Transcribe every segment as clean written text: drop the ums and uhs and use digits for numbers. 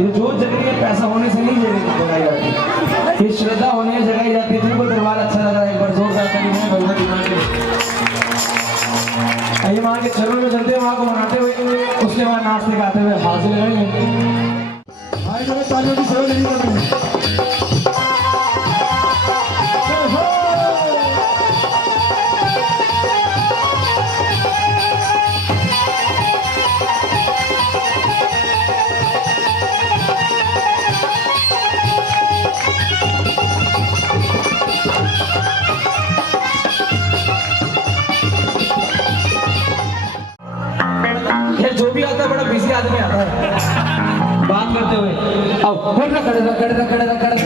ये जो जगह है पैसा होने से नहीं जगाई जाती, ये श्रद्धा होने से जगाई जाती है। तुमको दरबार अच्छा लगा, एक बार जोरदार ताली है भगवती मां के। आइए मां के चरणों में चलते मां को मनाते हुए, उसके बाद नाचते गाते हुए हाजिर रहेंगे। भाई लोग तालियों की सेवा नहीं कर रहे। जो भी आता है बड़ा बिजी आदमी आता है बात करते हुए। आओ खड़े खड़े खड़े खड़े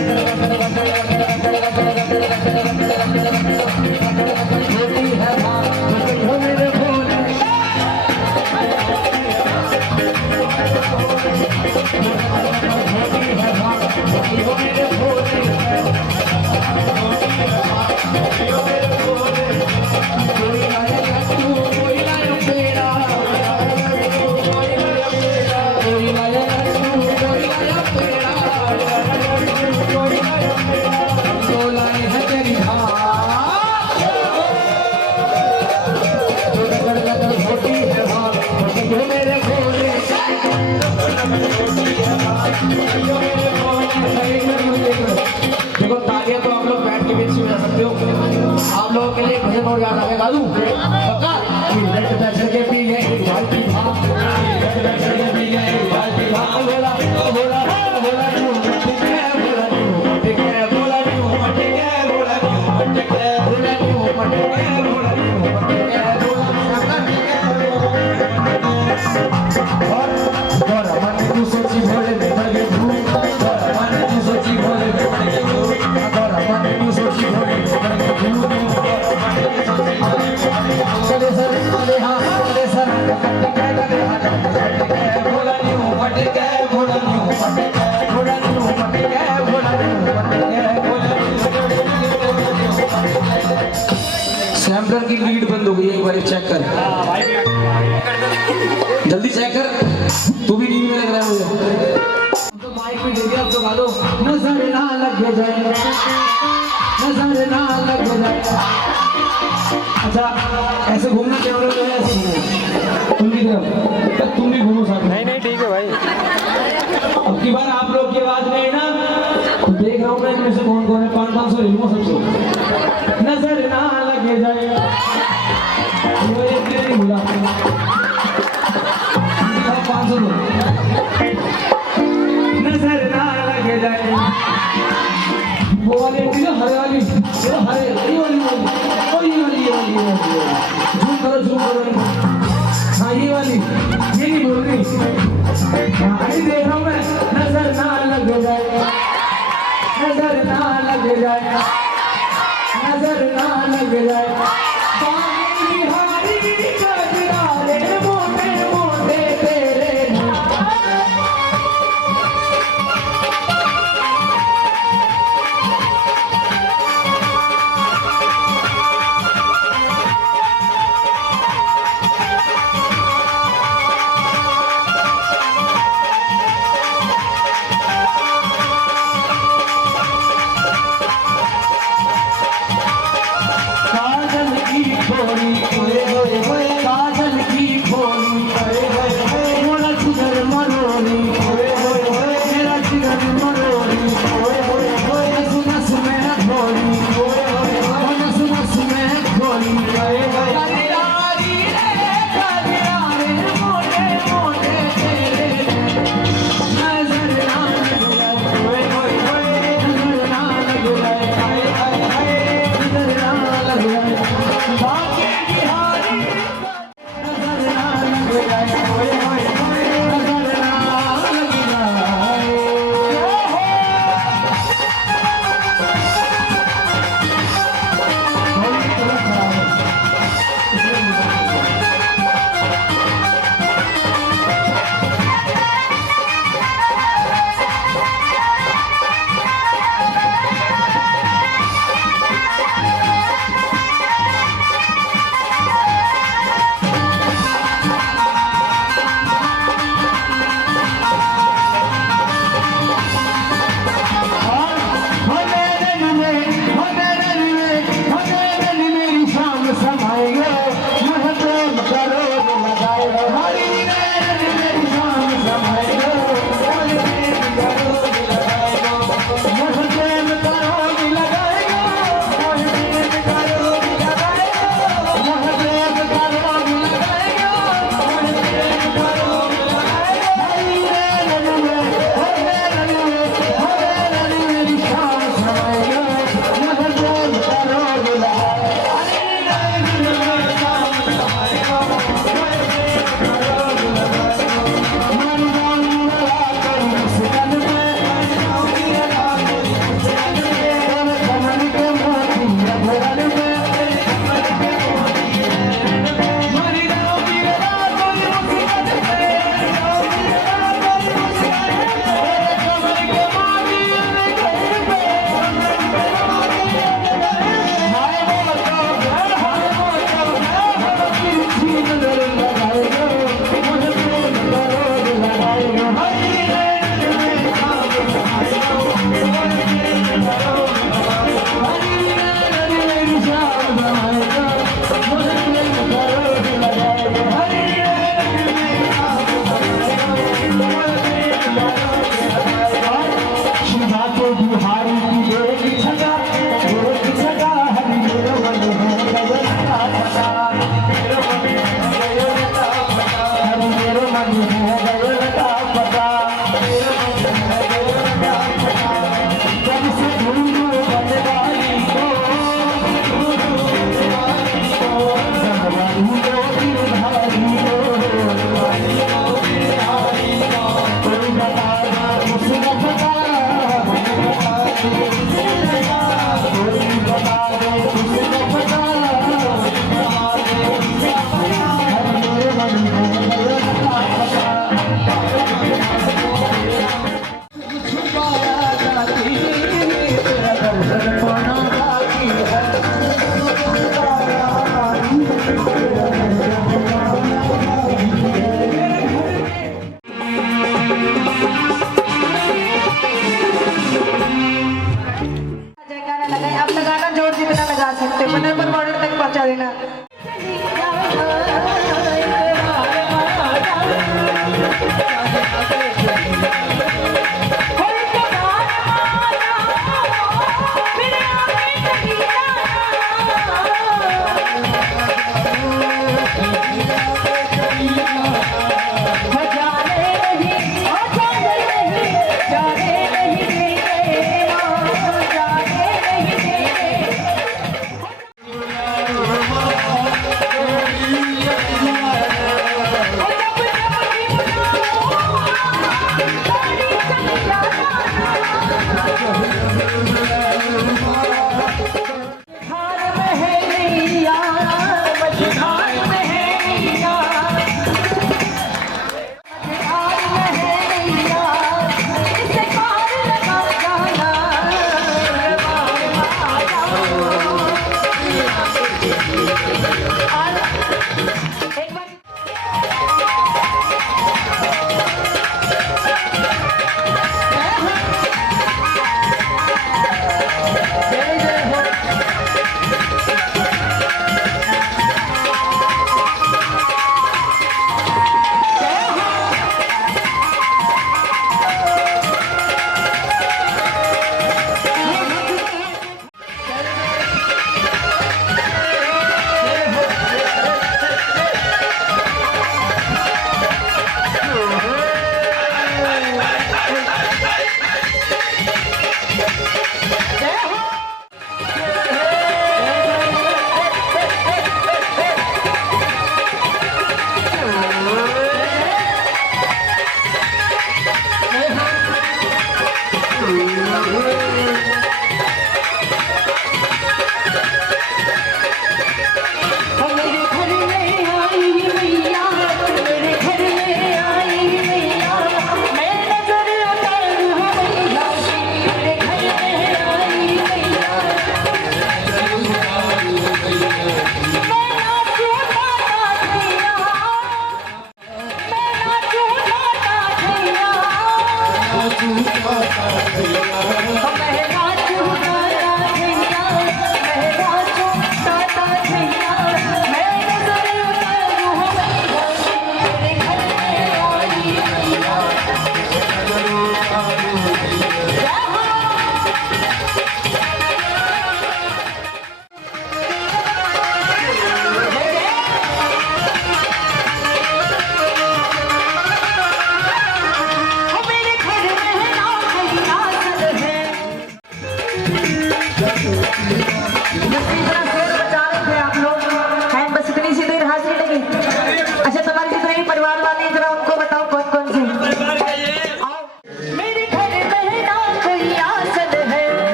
देखो तालियां तो आप लोग बैठ के भी बजा सकते हो। आप लोगों के लिए भजन और याद आएगा गालू पक्का के पी ले बाल्टी भाग के पी ले बाल्टी भाग बोला बोला बोला सैम्पलर की लीड बंद हो गई, एक बार चेक कर, जल्दी चेक कर। तू भी नींद में लग रहा है मुझे तो माइक पे दे दिया। अब तो गा दो नजर ना लग जाए, नजर ना लग जाए। अच्छा ऐसे घूमना कैमरा जो है ऐसे घूमो तुम भी तरफ, तुम भी घूमो साथ। नहीं नहीं ठीक है भाई। अब की बार आप लोग की आवाज में ना तो देख रहा हूँ मैं इनमें से कौन कौन है। 500 हिलमो सबसे नजर ना लगे जाए वो एक नहीं भूला 500 नजर ना लगे जाए। वो वाली हरे वाली हरे झूम करो झूम करो। हाँ ये वाली ये नहीं बोल रही, देख रहा हूँ मैं। नजर ना लग जाए, नजर ना लग जाए, नजर ना लग जाए। बिहारी गजरारे मोटे मोटे तेरे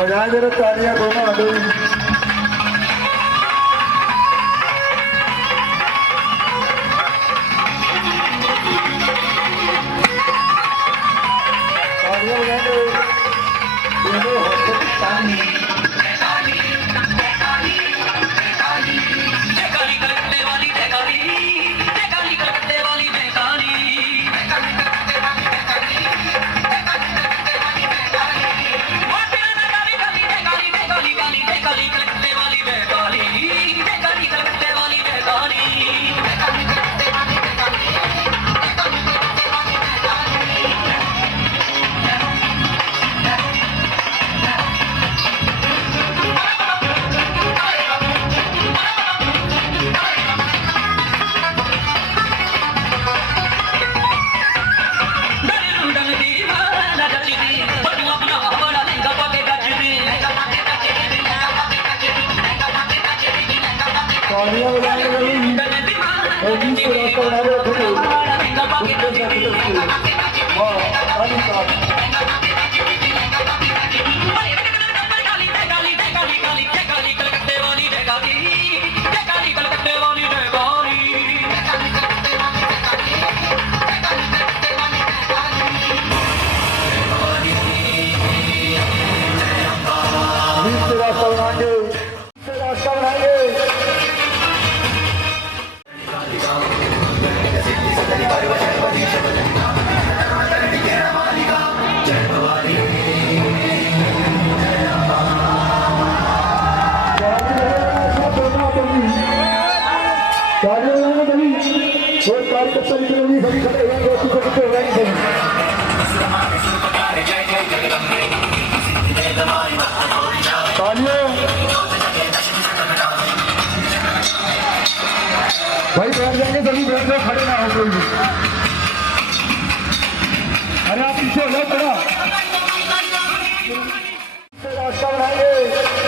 बजाए जरा तालियां दोनों आ गई। तालियां बजाए दोनों हाथों की ताली। Kali और बीच में रास्ता बना रहे थे वाह काली साहब बीच से रास्ता बनाएंगे रास्ता बनाएंगे सभी खड़े हैं दोस्तों को कितने हो रहे हैं भाई बैठ जाएंगे सभी बैठ जाओ खड़े ना हो कोई भी अरे आप पीछे हो जाओ थोड़ा रास्ता बनाइए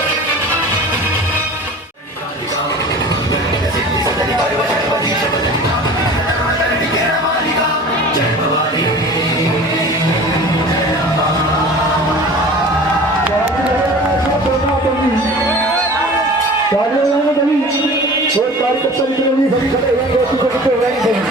सभी खड़े हैं दोस्तों को कितने हो रहे हैं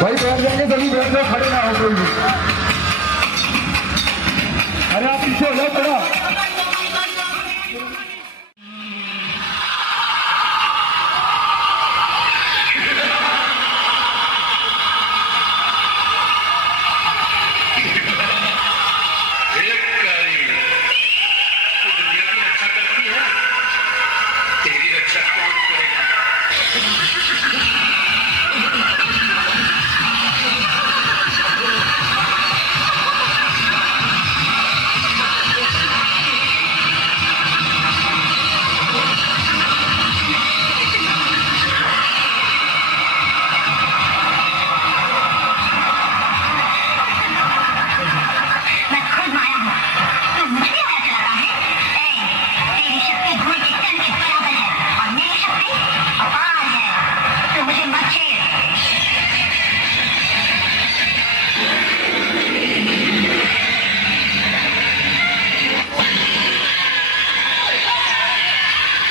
भाई बैठ जाएंगे सभी बैठ जाओ खड़े ना हो कोई भी अरे आप पीछे हो जाओ थोड़ा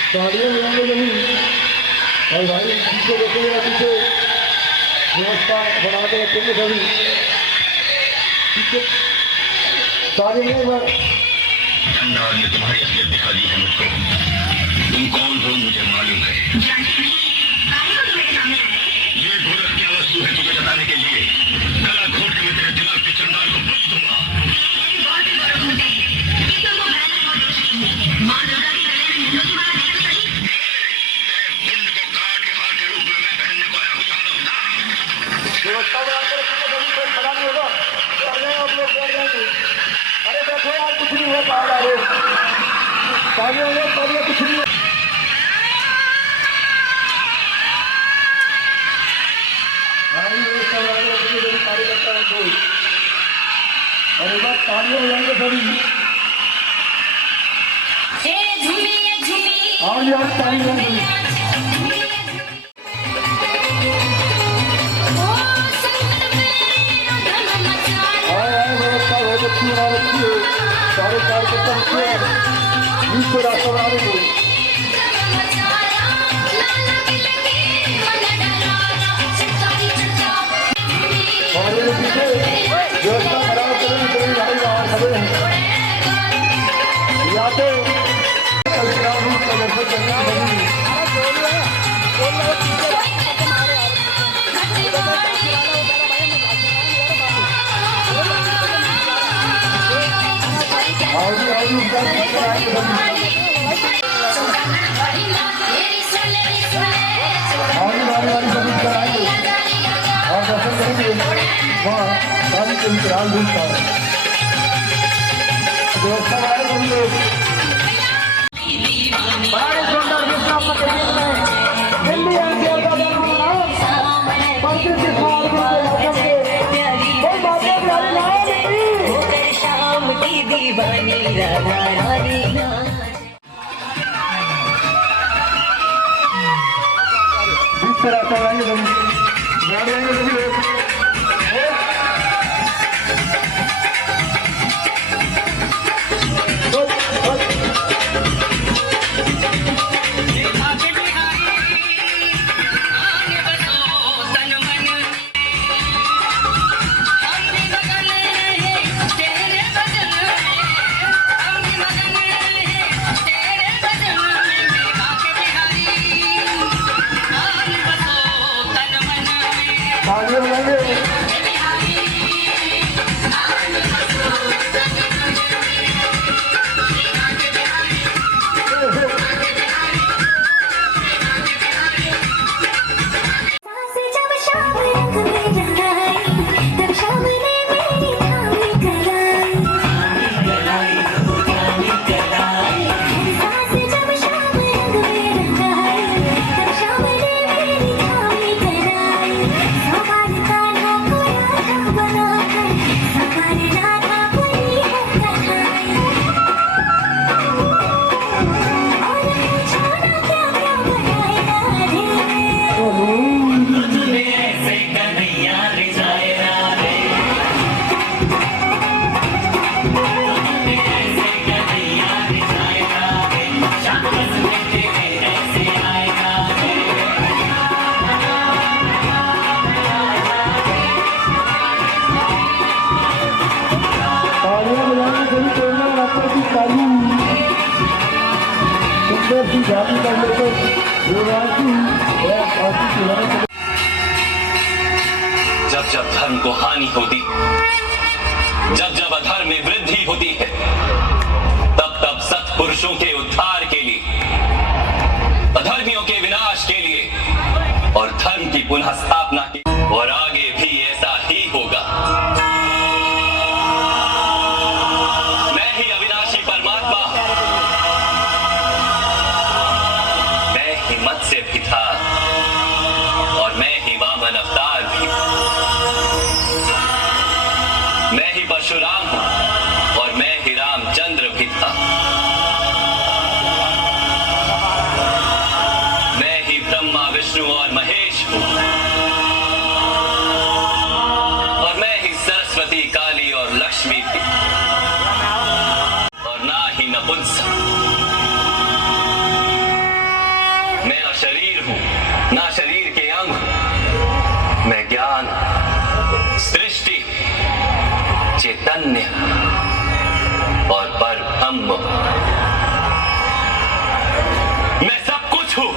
गाड़ियाँ मिलेंगे नहीं और भाई पीछे देखेंगे पीछे व्यवस्था बना के रखेंगे सभी पीछे सारे में ने तुम्हारी असलियत दिखा दी है मुझको तुम कौन हो मुझे मालूम है ये गोरख क्या वस्तु है तुझे बताने के लिए गला घोट के मैं तेरे दिमाग के चंडाल को बेच दूंगा व्यवस्था बनाकर कोई खड़ा नहीं होगा आप लोग बैठ जाएंगे अरे देखो यार कुछ नहीं है कहा जा रहे कुछ नहीं कार्यकर्ता है कोई और एक बार तालियां बजाएंगे सभी और यार तालियां व्यवस्था बहुत अच्छी बना रखी है सारे कार्यकर्ता बीच को रास्ता बना रहे कोई व्यवस्था खराब करेंगे कोई गाड़ी बाहर खड़े हैं या तो प्रदर्शन करने और दर्शन करेंगे वहाँ गाड़ी के विकराल ढूंढता है व्यवस्था वाले हम लोग बड़े सुंदर विश्राम दिल्ली एनसीआर का मंत्री कोई बातें राधा रानी जिस तरह से आएंगे हम गाड़ी आएंगे आगे बढ़ेंगे जब जब धर्म को हानि होती, जब जब अधर्म में वृद्धि होती है, तब तब सत्पुरुषों के उद्धार के लिए, अधर्मियों के विनाश के लिए और धर्म की पुनः स्थापना के, और आगे भी ऐसा ही होगा। मैं ही अविनाशी परमात्मा, मैं ही मत्स्य भी था और मैं ही वामन अवतार भी, मैं ही परशुराम हूं और मैं ही रामचंद्र भी था, मैं ही ब्रह्मा विष्णु और महेश हूं, और मैं ही सरस्वती काली और लक्ष्मी थी, और ना ही नपुंसक। मैं ना शरीर हूं, ना शरीर के अंग, मैं ज्ञान, सृष्टि, चैतन्य और परब्रह्म, मैं सब कुछ हूं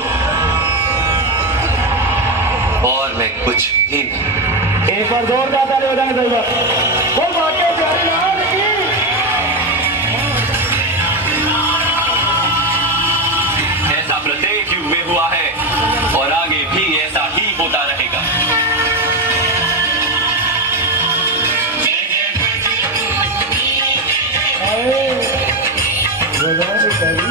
और मैं कुछ भी नहीं। एक बार जोरदार ताली बजाएंगे सही बात। बोल बाके प्यारे लाल की। ऐसा प्रत्येक युग में हुआ है और आगे भी ऐसा ही होता रहेगा। बजाएंगे ताली।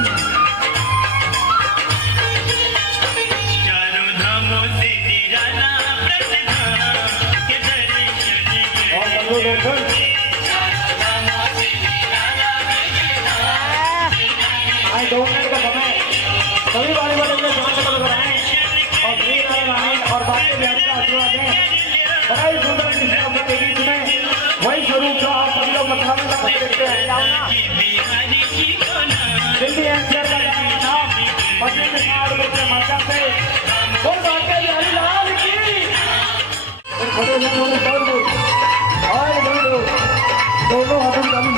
और दर्शन आए 2 मिनट का समय सभी वाले वाले अपने जान से कल कराएं और श्री नारायण और बाकी व्यास का आशीर्वाद दें। बड़ा ही सुंदर जिसने अपने बीच में वही स्वरूप जो आप सभी लोग मतलब में देखते हैं। आओ ना दिल्ली एनसीआर का जाना नाम पश्चिम बंगाल के माध्यम से बोल बाके बिहारी लाल की। खड़े होने वाले और दोनों हाथों में ताली।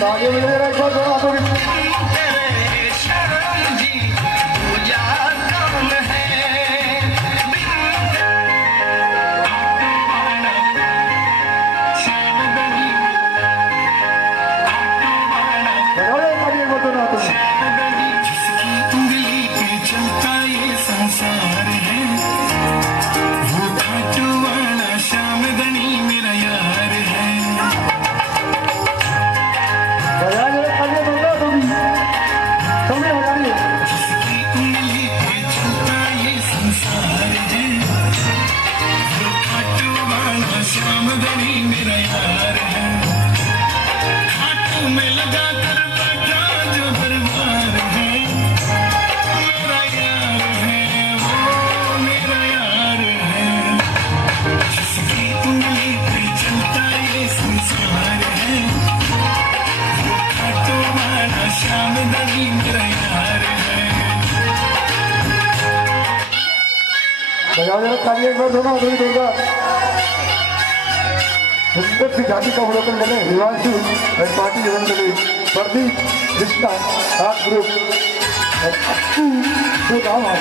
तालियां बजा जरा एक बार दोनों हाथों की। बजाओ जरा तालियां एक बार दोनों हाथों की देगा। सुंदर सी झांकी का अवलोकन करें हिमांशु एंड पार्टी इवेंट के लिए प्रदीप कृष्णा आर्ट ग्रुप और अप्पू जो नाम है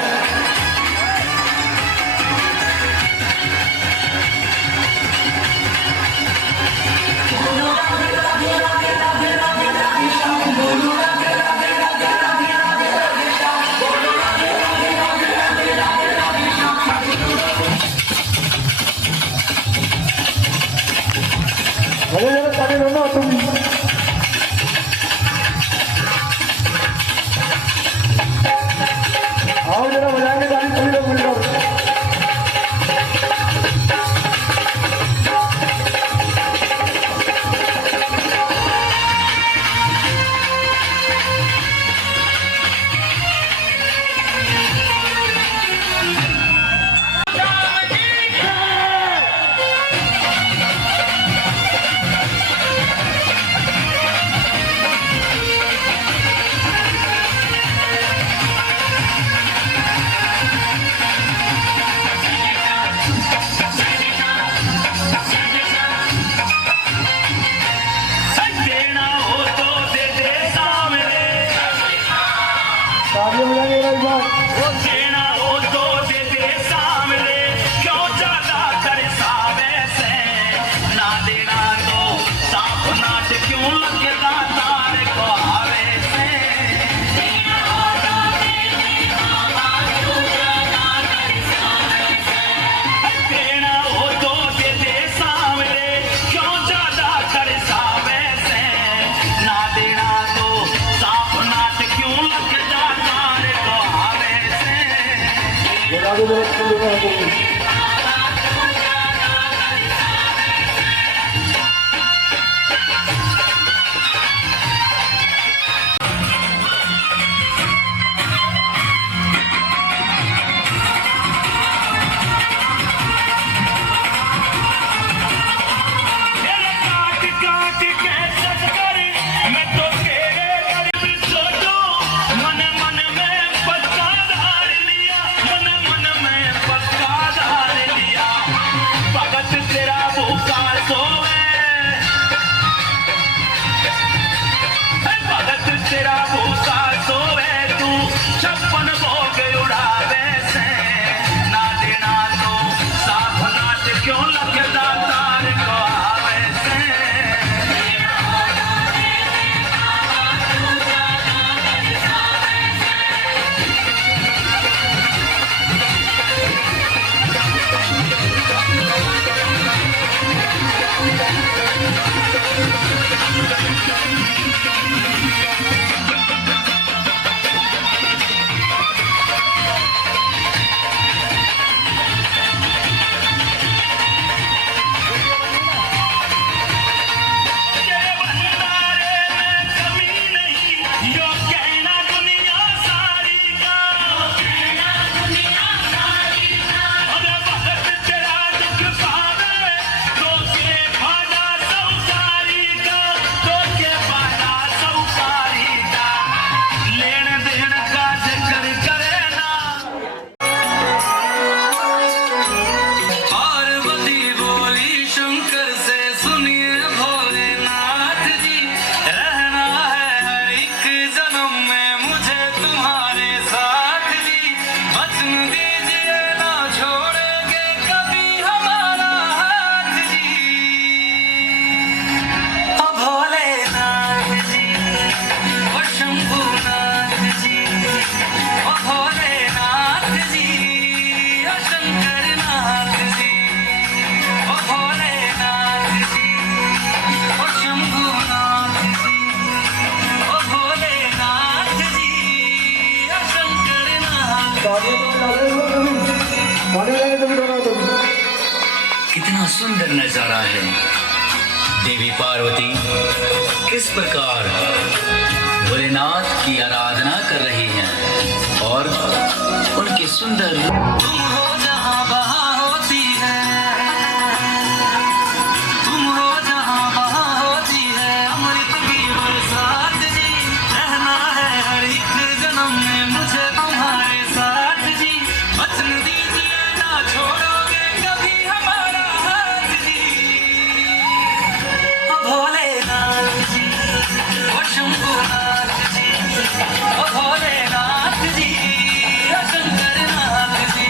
बजाओ जरा तालियां दोनों हाथों की। आओ जरा बजाएंगे ताली सभी लोग मिलकर। तालियां बजाएंगे एक बार। आगे जरा तालियां हाथों की। मन मन में पक्का धार लिया, मन मन में पक्का धार कितना सुंदर नजारा है। देवी पार्वती किस प्रकार भोलेनाथ की आराधना कर रही हैं और उनके सुंदर तुम हो जहां बहां होती है, तुम हो जहां बहां होती है, अमृत की बरसात जी, रहना है हर एक जन्म में मुझे तुम्हारे साथ जी, वचन दीजिए ना छोड़ोगे कभी हमारा हाथ जी। ओ भोलेनाथ जी, ओ शंभुनाथ जी, ओ भोलेनाथ जी, ओ शंकरनाथ जी।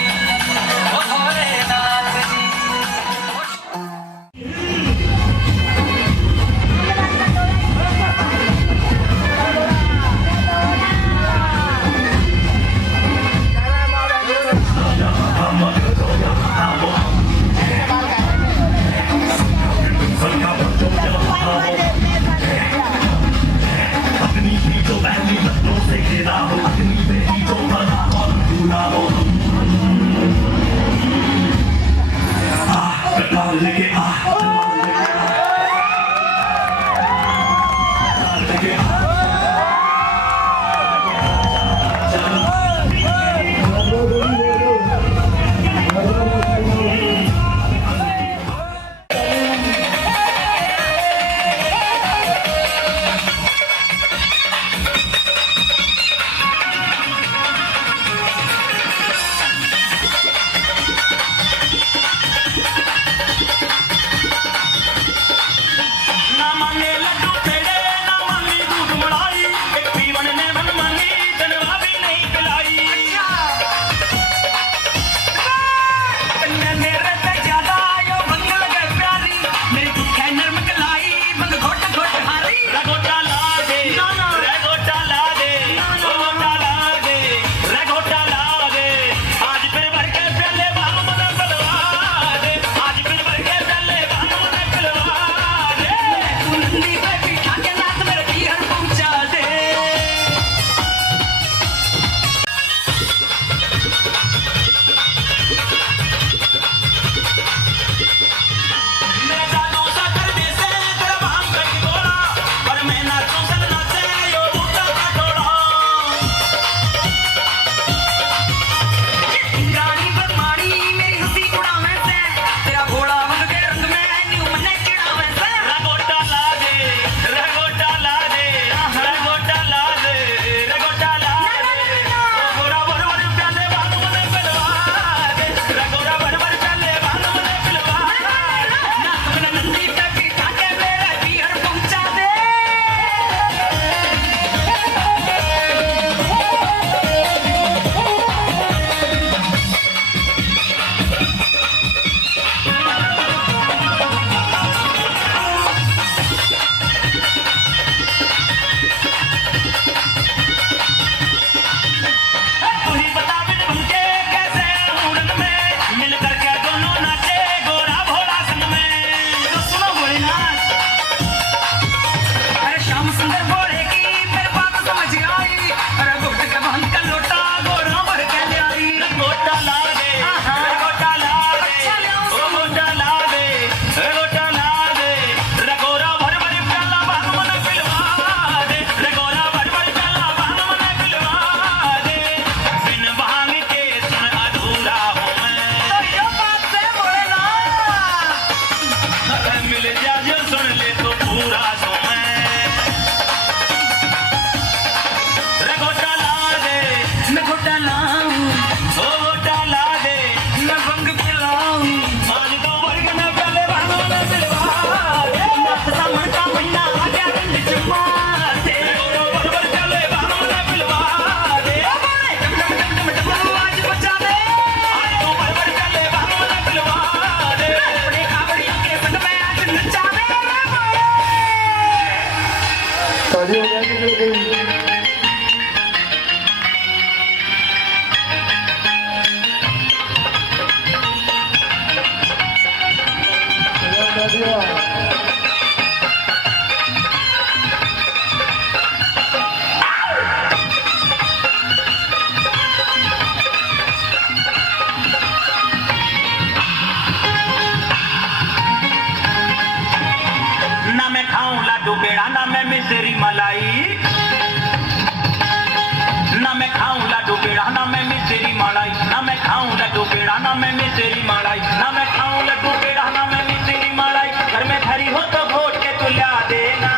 पेड़ा ना मैं मिश्री मलाई, ना मैं खाऊं लड्डू पेड़ा ना मैं मिश्री मलाई, घर में धरी हो तो घोट के तू ला देना।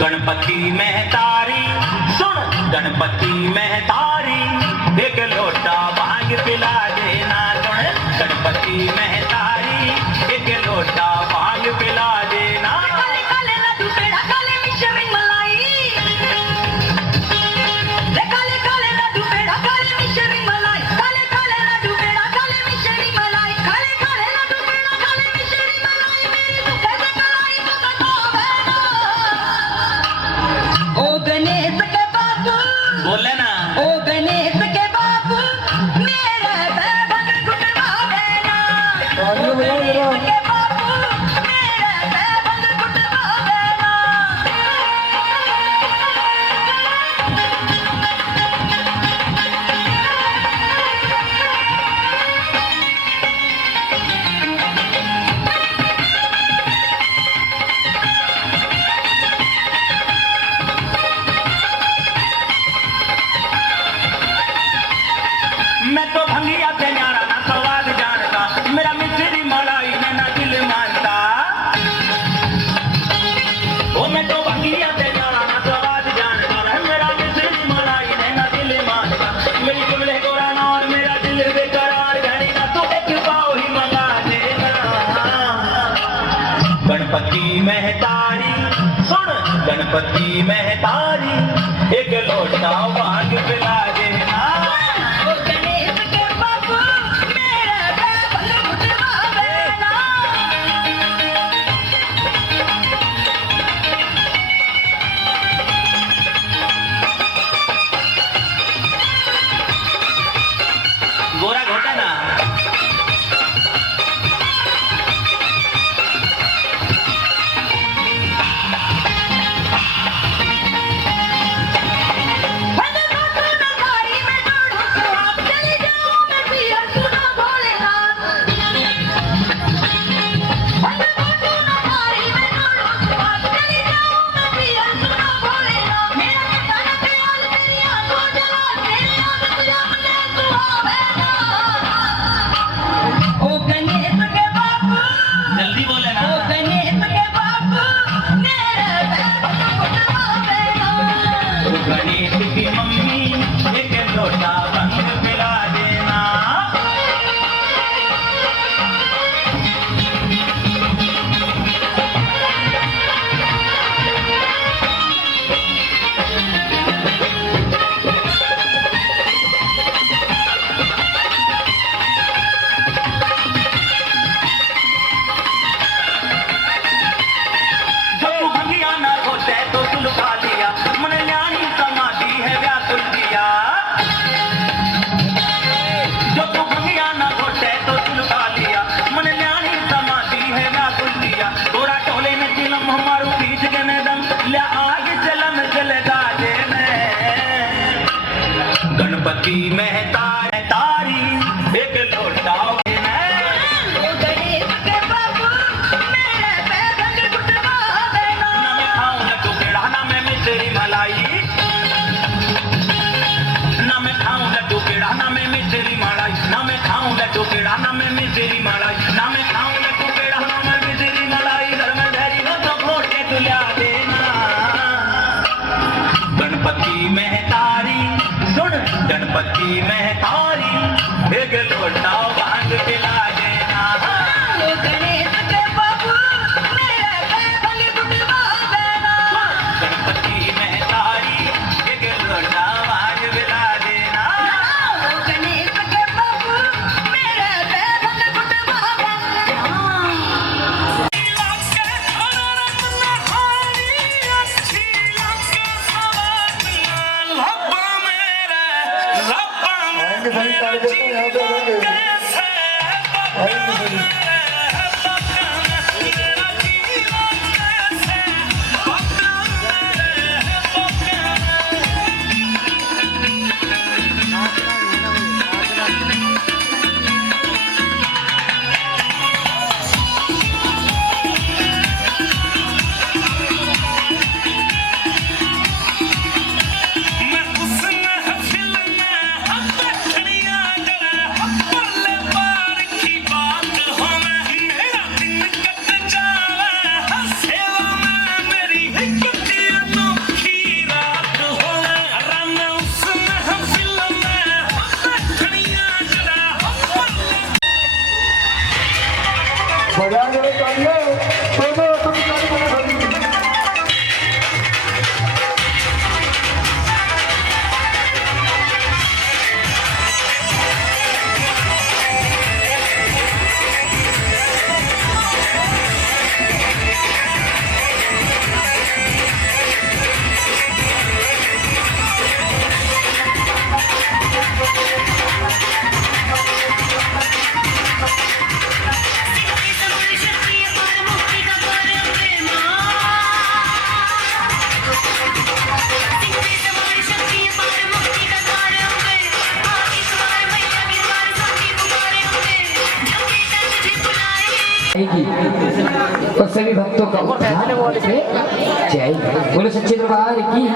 गणपति महतारी सुन, गणपति महतारी एक लोटा भांग पिला देना। सुन गणपति महतारी एक लोटा भांग पिला देना। काले काले लड्डू पेड़ा काले मिश्री मलाई, काले काले लड्डू पेड़ा काले मिश्री मलाई, काले काले लड्डू पेड़ा काले मिश्री मलाई, काले काले लड्डू पेड़ा काले मिश्री मलाई, मेरी दुख से कलाई तो कटोवे ना। ओ गणेश के बाबू बोले ना, ओ गणेश के बाबू मेरे बैभन गुटवा देना। तालियां बजाओ जरा। गणेश के बाबू मेरे बैभन गुटवा देना। मैं तो भंगिया से न्यारा ना सवाल जानता, मेरा मिश्री मलाई ने ना दिल मानता। ओ मैं तो भंगिया से न्यारा ना सवाल जानता, मेरा मिश्री मलाई ने ना दिल मानता। मेरी जुमले गोरा ना और मेरा दिल बेकरार, घड़ी ना तो एक पाव ही मंगा देना। गणपति महतारी सुन, गणपति महतारी एक लोटा भांग पिला देना। ओ गणेश के बाबू मेरे बैभन गुटवा देना। गोरा घोटा ना बंद बातों न कारी में ढूंढूं तो आप चली जाऊं मैं पिया सुना भोलेनाथ। बंद बातों न कारी में ढूंढूं तो आप चली जाऊं मैं पिया सुना भोलेनाथ। मेरा तन ख्याल तेरी आंखों जला, तेरी याद तुझे अपने तू आवेगा। ओ गणेश के बाबू जल्दी बोले ना। ओ गणेश के बाबू मेरे बैभन गुटवा देना। गणेश की मम्मी एक लोटा भंग पिला देना। जो तू भंगिया ना खोटे तो तू लुका लिया, मन न्याणी समाधि है व्याकुल दिया। जो तू भंगिया ना खोटे तो तू लुका लिया, मन न्याणी समाधि है व्याकुल दिया। तोरा टोले में चिलम हमारू खींच के ने दम ले आग चलम चले गाजे में। गणपति महतारी तारी एक लोटा देना। ओ गणेश के बाबू मेरे बैभन गुटवा देना। ना मैं खाऊं लड्डू पेड़ा ना मैं मिश्री मलाई, ना मैं खाऊं लड्डू पेड़ा ना मैं मिश्री मलाई, ना मैं खाऊं लड्डू पेड़ा ना मैं मिश्री मलाई, ना मैं खाऊं लड्डू पेड़ा ना मैं मिश्री मलाई, घर में धरी हो तो घोट के तू ला देना। गणपति महतारी सुन, गणपति महतारी एक लोटा भांग पिला देना। ओ गणेश के बाबू मेरे बैभन गुटवा देना। गणपति महतारी एक लोटा भांग पिला देना। ओ गणेश के बाबू मेरे बैभन गुटवा देना। आएंगे भाई, कार्यकर्ता यहाँ पे रहेंगे। आएंगे भाई। मैं उस महफिल में अब बैठनिया डर और सभी भक्तों का उद्धार जय बोलो सच्चे दरबार की।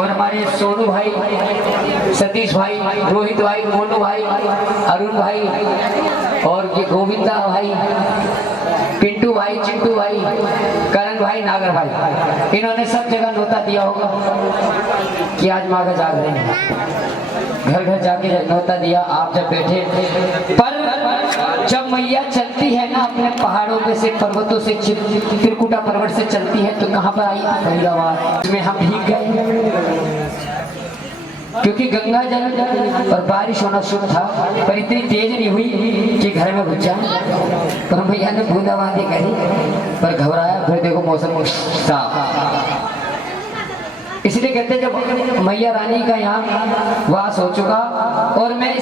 और हमारे सोनू भाई, सतीश भाई, रोहित भाई, मोनू भाई, अरुण भाई और ये गोविंदा भाई, पिंटू भाई, चिंटू भाई, करण भाई, नागर भाई, इन्होंने सब जगह नोता दिया होगा कि आज माँ का जागरण है। घर घर जाके नोता दिया। आप जब बैठे, पर जब मैया चलती है ना अपने पहाड़ों पे से, पर्वतों से, त्रिकुटा पर्वत से चलती है तो कहाँ पर आई? फरीदाबाद में हम भीग गए क्योंकि गंगा जल और बारिश होना शुरू था, पर इतनी तेज नहीं हुई कि घर में घुस जाए। पर मैया ने बूंदाबांदी करी, पर घबराया। फिर देखो मौसम साफ। इसलिए कहते जब मैया रानी का यहाँ वास हो चुका और मैं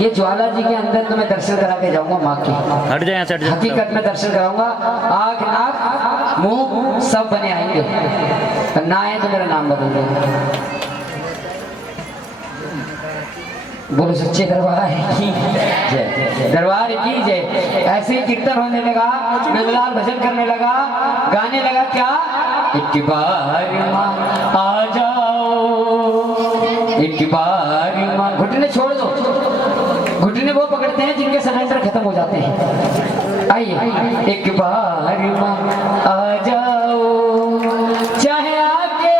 ये ज्वाला जी के अंदर तो मैं दर्शन करा के जाऊंगा माँ के। हट जाए यहाँ से, हट जाए। हकीकत में दर्शन कराऊंगा। आँख, नाक, मुंह सब बने आएंगे, ना आए तो मेरा नाम बदल देंगे। बोलो सच्चे दरबार की जय, दरबार की जय। ऐसे ही कीर्तन होने लगा, नंदलाल भजन करने लगा, गाने लगा क्या? एक बार माँ आ जाओ, एक बार माँ। घुटने छोड़ दो, घुटने वो पकड़ते हैं जिनके सिलेंडर खत्म हो जाते हैं। आइए, एक बार माँ आ जाओ, चाहे आके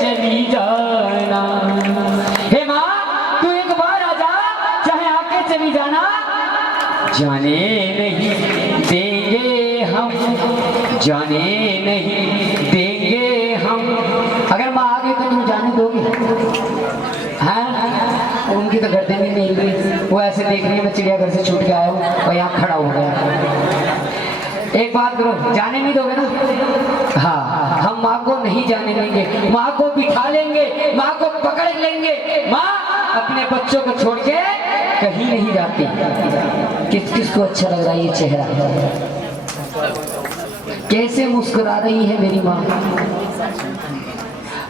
चली जाना। हे माँ तू एक बार आ जा, चाहे आके चली जाना। जाने नहीं देंगे हम, जाने नहीं देंगे हम। अगर माँ आ गई तो तुम जाने दोगे? हाँ, उनकी तो गर्दन ही नहीं हिल रही। वो ऐसे देख रही है मैं चिड़ियाघर से छूट के आया हूँ और यहाँ खड़ा हो गया। एक बात करो, जाने नहीं दोगे ना? हाँ, हम माँ को नहीं जाने देंगे, माँ को बिठा लेंगे, माँ को पकड़ लेंगे। माँ अपने बच्चों को छोड़ के कहीं नहीं जाती। किस किस को अच्छा लग रहा है ये चेहरा? कैसे मुस्कुरा रही है मेरी माँ,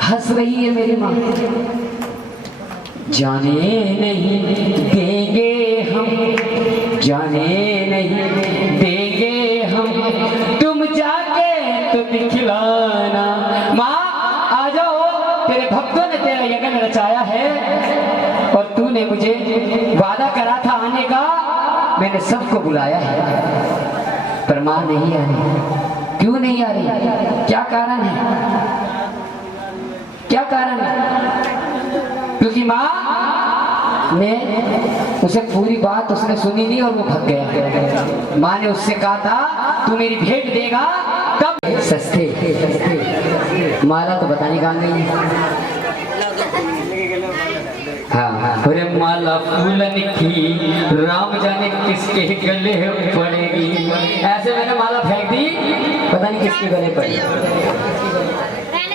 हंस रही है मेरी माँ। जाने नहीं देंगे हम, जाने नहीं देंगे हम, तुम जाके तो दिखलाना। माँ आ जाओ, तेरे भक्तों ने तेरा यज्ञ रचाया है और तूने मुझे वादा करा था आने का। मैंने सबको बुलाया है, पर माँ नहीं आ रही। क्यों नहीं आ रही? क्या कारण है? क्या कारण है? क्योंकि माँ ने उसे पूरी बात उसने सुनी नहीं और वो भाग गया। माँ ने उससे कहा था तू मेरी भेंट देगा तब। सस्ते माला तो बताने कहाँ गई है? हाँ, अरे माला फूलन की राम जाने किसके गले पड़ेगी। ऐसे मैंने माला फेंक दी, पता नहीं किसके गले पड़ी।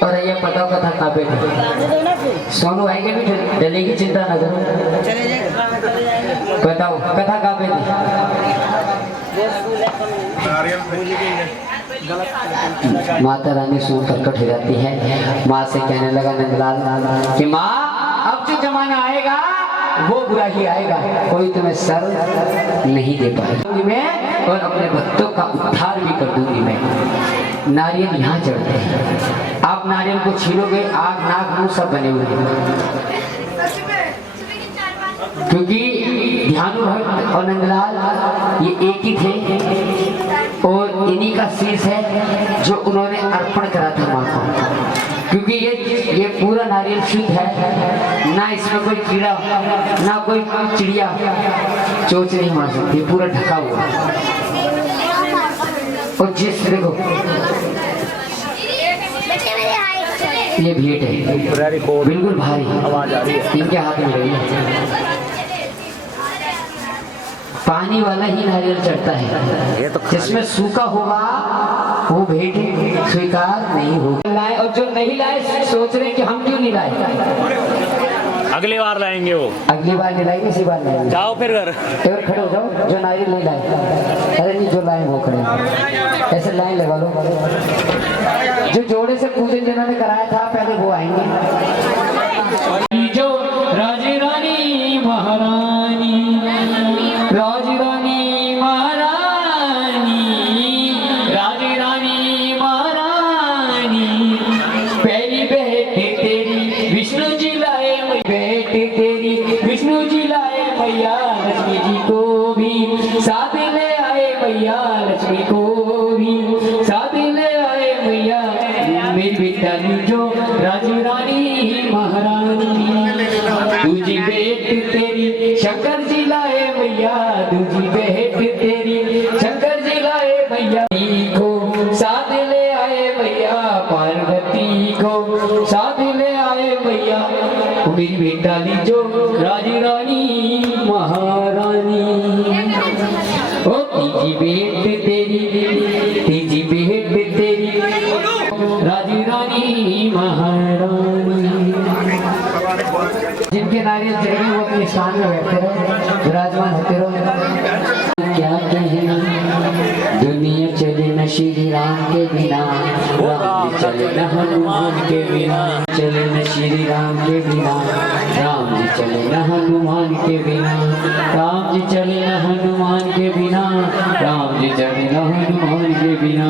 और ये पता कथा कहाँ पे थी? सोनू भाई के भी डलेगी, चिंता न करो। बताओ कथा कहाँ पे थी? माता रानी सुन प्रकट हो जाती है। माँ से कहने लगा नंदलाल कि माँ अब जो जमाना आएगा वो बुरा ही आएगा, कोई तुम्हें सर नहीं दे पाएगा मैं, और अपने भक्तों का उद्धार भी कर दूंगी मैं। नारियल यहाँ चढ़ते हैं, आप नारियल को छीलोगे, आग नाक मुंह सब बने हुए हैं। क्योंकि ध्यानु भक्त और नंदलाल ये एक ही थे और इन्हीं का शीश है जो उन्होंने अर्पण करा था माँ को। क्योंकि ये पूरा नारियल शुद्ध है, ना इसमें कोई कीड़ा ना कोई चिड़िया चोच नहीं मार सकती, पूरा ढका हुआ। और जिस देखो ये भेंट है बिल्कुल भारी, इनके हाथ में रही है। पानी वाला ही नारियल चढ़ता है, जिसमें सूखा होगा वो भेंट स्वीकार नहीं होगा। लाए और जो नहीं लाए सोच रहे कि हम क्यों नहीं लाए, अगली बार लाएंगे वो, अगली बार नहीं लाएंगे, इसी बार लाएंगे। जाओ फिर घर खड़े हो जाओ जो नारियल नहीं लाए। अरे नहीं, जो लाए वो खड़े, ऐसे लाइन लगा लो। जो जोड़े से पूजन जिन्होंने कराया था पहले वो आएंगे। जो राजे रानी महारानी, राज रानी महारानी भी साथ ले आए मैया, लक्ष्मी को भी साथ ले आए मैया, मेरी बेटानी जो राजी रानी महारानी। दूजी भेंट तेरी शंकर जी लाए मैया, दूजी भेंट तेरी शंकर जी लाए मैया, को साथ ले आए मैया, पार्वती को साथ ले आए मैया, मेरी बेटानी जो राजी रानी महारानी। ओ तीजी भेंट तेरी, तीजी भेंट तेरी राजी रानी महारानी। जिनके नारियल चढ़ गए वो अपने स्थान में बैठे रहो, विराजमान होते रहो। क्या कहना दुनिया चले न श्री राम के बिना, राम जी चले न हनुमान के बिना, चले न श्री राम के बिना, राम जी चले न हनुमान के बिना, राम जी चले न हनुमान के बिना, राम जी चले न हनुमान के बिना।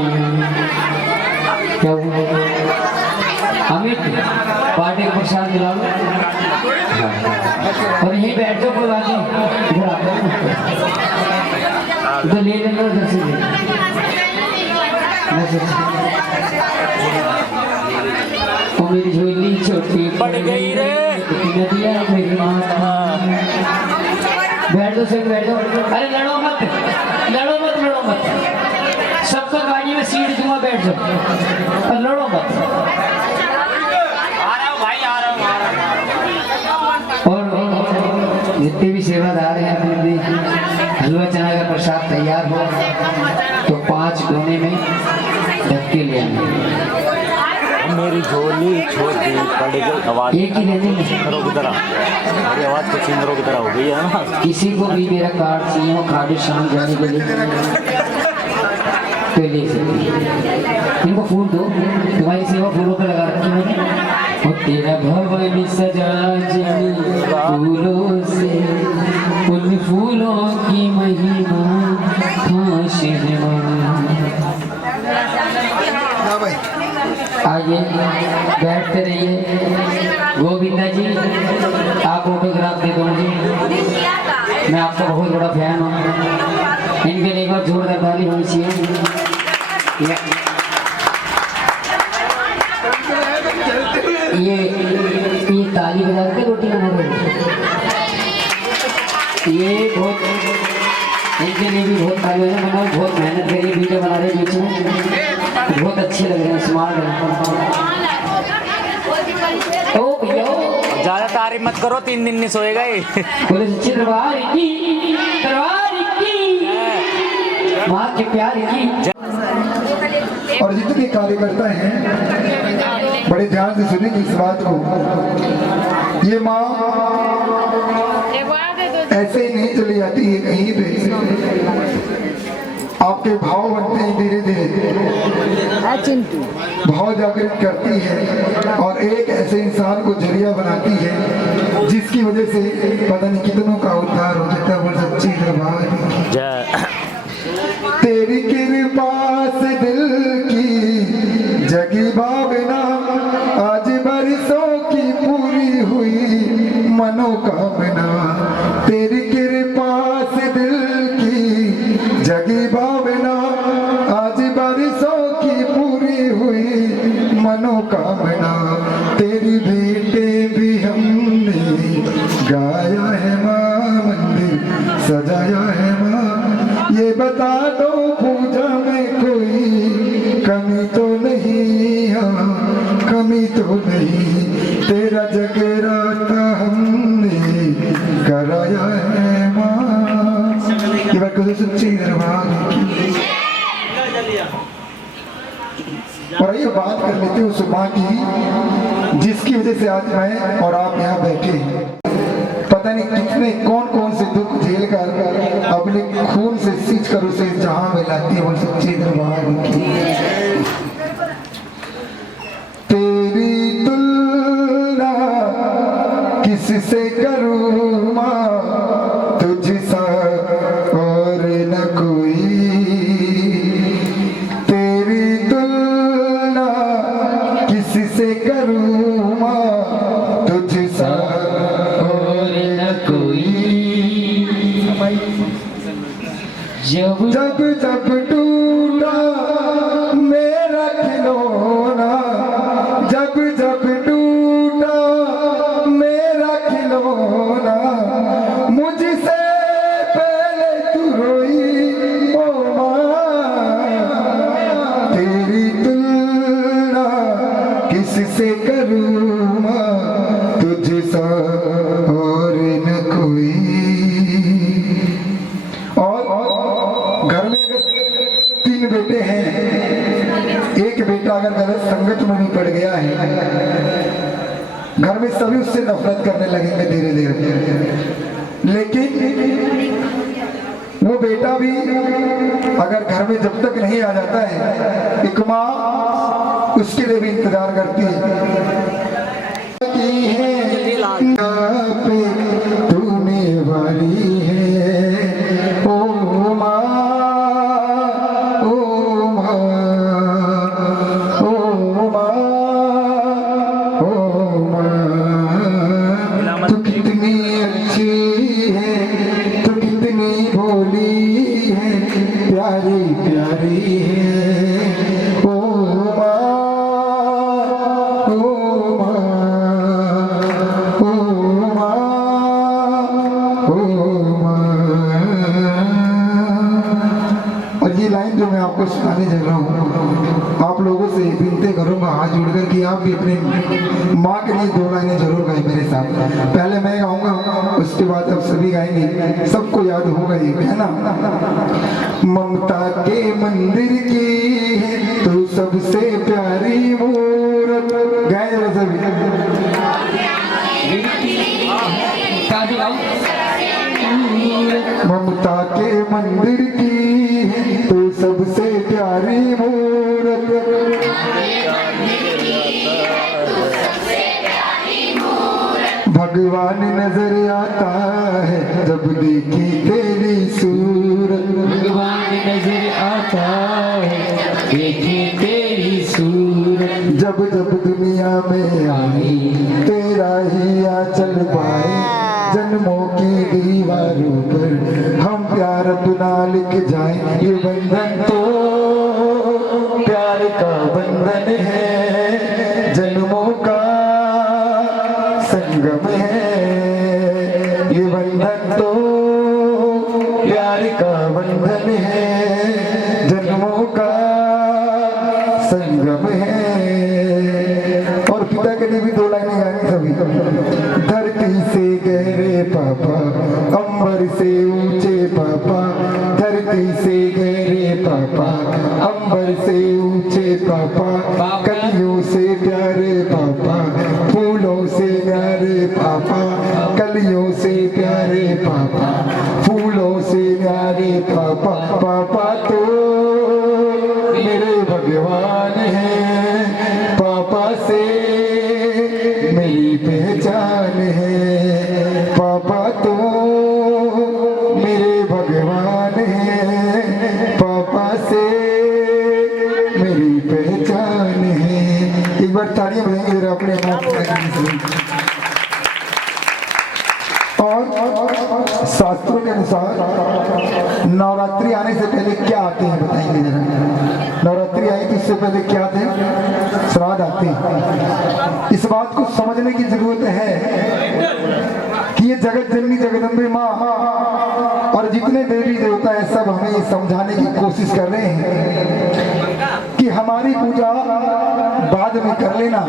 क्या हुआ अमित, पार्टी का प्रसाद दिलाओ और यहीं बैठ जाओ, कोई बात नहीं, इधर आ जाओ तो ले लेना उधर से ले। ओ मेरी झोली छोटी पड़ गई रे नदिया मेरी माँ। बैठ दो सही, बैठ दो। अरे लड़ो मत, लड़ो मत, लड़ो मत, सबको गाड़ी में सीट दूंगा, बैठ जाओ और लड़ो मत। और जितने भी सेवादार हैं अपने हलवा चना का प्रसाद तैयार हो तो 5 कोने में ढक के ले आना। मेरी झोली छोटी पड़ गई, आवाज एक ही लेने में सिंगरों की तरह, मेरी आवाज कुछ सिंगरों की तरह हो गई है ना। किसी को भी मेरा कार्ड चाहिए हो खाटू शाम जाने के लिए तो ले सकते। इनको फूल दो, तुम्हारी सेवा फूलों पर लगा रखी मैंने। और तेरा भवन सजा जनी फूलों से, उन फूलों की महिमा खास है। आइए बैठते रहिए। गोविंदा जी आप ऑटोग्राफ दे दो मुझे, मैं आपका बहुत बड़ा फैन हूँ। इनके लिए एक बार जोरदार ताली होनी चाहिए। ये ताली बजा के रोटी बना रहे, ये बहुत इनके लिए भी बहुत ताली है। मैंने बहुत मेहनत करी, वीडियो बना रहे बीच में, बहुत अच्छे लग रहे हैं, स्मार्ट है। ओ भैया ज्यादा तारीफ मत करो, 3 दिन नहीं सोएगा ये। बोले सच्ची दरबार की, दरबार की माँ के प्यार की। और जितने कार्यकर्ता हैं बड़े ध्यान से सुनेंगे इस बात को। ये माँ ऐसे ही नहीं चली जाती है कहीं पे, आपके भाव बनते हैं धीरे धीरे, भाव जागृत करती है और एक ऐसे इंसान को जरिया बनाती है जिसकी वजह से पता नहीं कितनों का उद्धार हो जाता है। वो सच्ची दरबार तेरी कृपा से दिल की जगी भावना, आज बरसों की पूरी हुई मनोकामना। तेरी कृपा से दिल की जगी भावना, आज बरसों की पूरी हुई मनोकामना। तेरी बेटे भी हमने गाया है माँ, मंदिर सजाया है माँ। ये बता दो पूजा में कोई कमी तो नहीं, हाँ कमी तो नहीं। तेरा जगराता हमने कराया है माँ। ये बात को सच्ची दरबार की। और ये बात कर लेते हो उस माँ की जिसकी वजह से आज मैं और आप यहाँ बैठे हैं। पता नहीं कितने कौन कौन से दुख झेल कर अपने खून से सींच कर उसे जहां में लाती है। वो सच्ची दरबार की। तेरी तुलना किससे करूं माँ, तुझसा और न कोई। तेरी तुलना किससे करूं माँ, तुझसा जब जब जब टूटा मेरा खिलौना, जब जब टूटा मेरा खिलौना, मुझसे पहले तू रोई ओ माँ, तेरी तुलना किससे करूँ माँ, तुझसा और न कोई। और घर में अगर 3 बेटे हैं, एक बेटा अगर गलत संगत में भी पड़ गया है, घर में सभी उससे नफरत करने लगेंगे धीरे धीरे। लेकिन वो बेटा भी अगर घर में जब तक नहीं आ जाता है, एक माँ उसके लिए भी इंतजार करती है। तूने वाली है ओ माँ, ओ माँ, ओ माँ, ओ माँ, तू कितनी अच्छी है, तू कितनी भोली है, प्यारी प्यारी है ओ माँ, ओ माँ, ओ माँ, ओ माँ। और ये लाइन जो मैं आपको सुनाने जा रहा हूँ, आप लोगों से विनती करूंगा हाथ जोड़कर कि आप भी अपने माँ के लिए 2 लाइनें जरूर गाएं मेरे साथ। पहले मैं गाऊंगा, उसके बाद अब सभी गाएंगे, सबको याद होगा ये, है ना। ममता के मंदिर की है तो सबसे प्यारी मूरत, गाए जरा सभी। ममता के मंदिर की है तो सबसे प्यारी मूरत, भगवान नजर आता है जब देखी तेरी सूरत, भगवान नजर आता है देखी तेरी सूरत, जब जब दुनिया में आई तेरा ही आंचल पाए, जन्मों की दीवारों पर हम प्यार अपना लिख जाए, ये बंधन तो प्यार का बंधन है, जन्मों का संगम है, ये बंधन तो प्यार का बंधन है, जन्मों का संगम है। और पिता के लिए भी 2 लाइनें गानी सभी। धरती से गहरे पापा, अंबर से ऊंचे पापा, धरती से गहरे पापा, अंबर से ऊंचे पापा, कलियों से प्यारे पापा, फूलों से प्यारे पापा, कलियों से प्यारे पापा, फूलों से प्यारे पापा, पापा तो मेरे भगवान हैं, पापा से मेरी पहचान है, पापा तो मेरे भगवान हैं, पापा से मेरी पहचान है। एक बार तालियां बजाएंगे जरा अपने माँ पिता के लिए। और शास्त्रों के अनुसार नवरात्रि आने से पहले क्या आते हैं बताएंगे जरा। नवरात्रि आई तो इससे पहले क्या आते हैं? श्राद्ध आते हैं। इस बात को समझने की जरूरत है कि ये जगत जननी जगदम्बे माँ और जितने देवी देवता है सब हमें ये समझाने की कोशिश कर रहे हैं कि हमारी पूजा बाद में कर लेना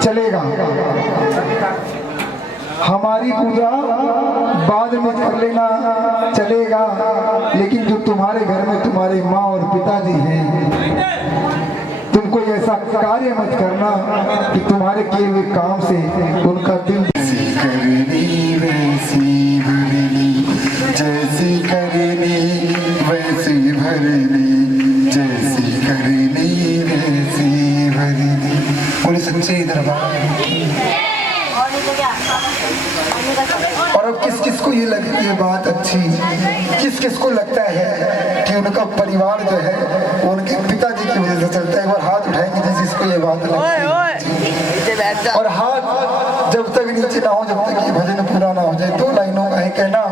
चलेगा, हमारी पूजा बाद में कर लेना चलेगा, लेकिन जो तुम्हारे घर में तुम्हारे माँ और पिताजी हैं, तुम कोई ऐसा कार्य मत करना कि तुम्हारे किए हुए काम से उनका दिल करनी वैसी भरनी, जैसी करनी वैसी भरनी, जैसी करनी वैसी भरनी। बोले सच्चे दरबार। और अब किस किस को ये बात अच्छी, किस किस को लगता है कि उनका परिवार जो है वो उनके पिताजी की वजह से चलता है? एक बार हाथ उठाएंगे जिस जिसको ये बात लगती है। और हाथ जब तक नीचे ना हो, जब तक ये भजन पूरा ना हो जाए। 2 लाइनों का है कहना,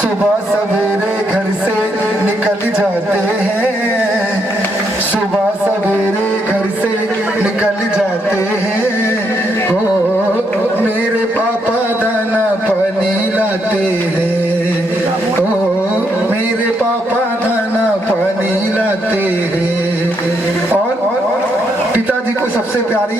सुबह सवेरे घर से निकल जाते हैं, सुबह सवेरे घर से निकल जाते हैं। ओ मेरे पापा दाना पानी लाते हैं, ओ मेरे पापा दाना पानी लाते हैं। और पिताजी को सबसे प्यारी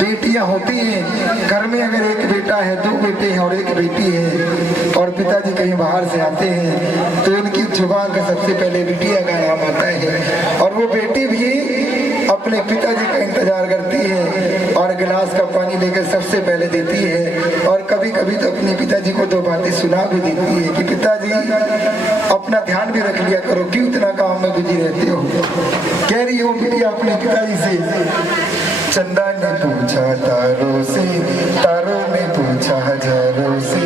बेटियां होती हैं। घर में अगर एक बेटा है, दो बेटे हैं और एक बेटी है, और पिताजी कहीं बाहर से आते हैं तो उनकी जुबान का सबसे पहले बिटिया का नाम आता है। और वो बेटी भी अपने पिताजी का इंतजार करती है और गिलास का पानी लेकर सबसे पहले देती है। और कभी कभी तो अपने पिताजी को दो बातें सुना भी देती है कि पिताजी अपना ध्यान भी रख लिया करो, क्यों इतना काम में बिजी रहते हो। कह रही हो बिटिया अपने पिताजी से, चंदा ने पूछा तारों से, तारों ने पूछा हजारों से,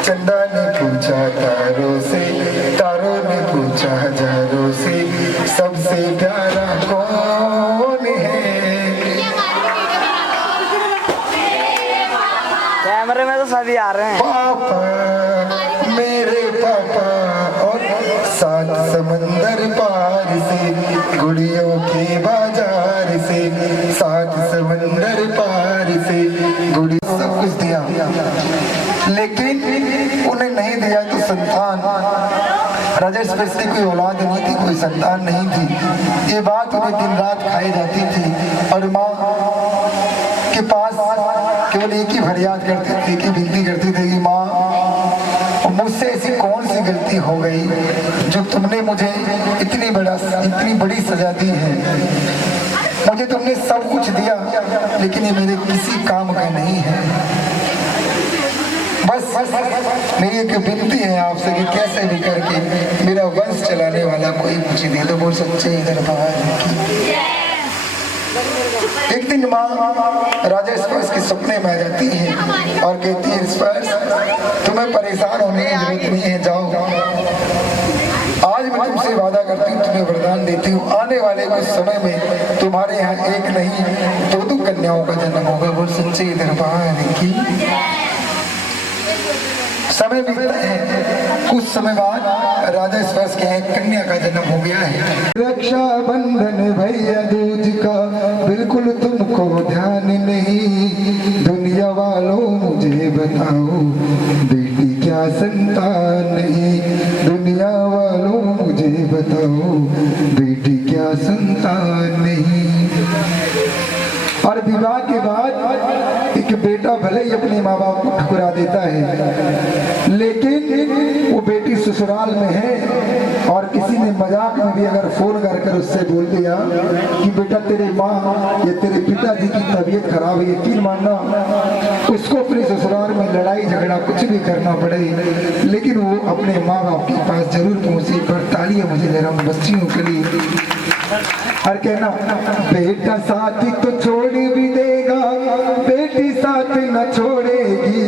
चंदा ने पूछा तारों से, तारों ने पूछा हजारों से, सबसे प्यारा कौन है। कैमरे में तो सभी आ रहे हैं। पापा मेरे पापा, और सात समंदर पार से, गुड़ियों के बाजार से, सात समंदर पार से गुड़ी, सब कुछ दिया लेकिन उन्हें नहीं दिया तो संतान, राजा एक्सप्रेस की कोई औलाद नहीं थी, कोई संतान नहीं थी। ये बात उन्हें दिन रात खाई जाती थी और माँ के पास केवल एक ही फरियाद करते थे, कि विनती करते थे कि माँ मुझसे ऐसी कौन सी गलती हो गई जो तुमने मुझे इतनी बड़ी सजा दी है। मुझे तुमने सब कुछ दिया लेकिन ये मेरे किसी काम का नहीं है। बस मेरी एक विनती है आपसे कि कैसे भी करके मेरा वंश चलाने वाला कोई मुझे दे दो। बोल सच्चे दरबार की। एक दिन माँ राजा स्पर्श के सपने में आ जाती है और कहती है, स्पर्श तुम्हें परेशान होने की जरूरत नहीं है, जाओ। आज मैं तुमसे वादा करती हूँ, तुम्हें वरदान देती हूँ, आने वाले कुछ समय में तुम्हारे यहाँ एक नहीं दो कन्याओं का जन्म होगा। बोल सच्चे दरबार की। समय बीतता है, कुछ समय बाद राजा स्पर्श के एक कन्या का जन्म हो गया है। रक्षा बंधन भैया दूज का बिल्कुल तुमको ध्यान नहीं, दुनिया वालों मुझे बताओ बेटी क्या संतान नहीं, दुनिया वालों मुझे बताओ बेटी क्या संतान नहीं। और विवाह के बाद एक बेटा भले ही अपने माँ बाप को ठुकरा देता है, लेकिन वो बेटी ससुराल में है और किसी ने मजाक में भी अगर फोन कर उससे बोल दिया कि बेटा तेरे माँ या तेरे पिताजी की तबीयत खराब है, यकीन मानना उसको अपने ससुराल में लड़ाई झगड़ा कुछ भी करना पड़े, लेकिन वो अपने माँ बाप के पास जरूर पहुंची। पर तालियां मुझे दे रहा हूँ बच्चियों के लिए। और कहना, बेटा साथ तो छोड़ भी देगा, बेटी साथ न छोड़ेगी,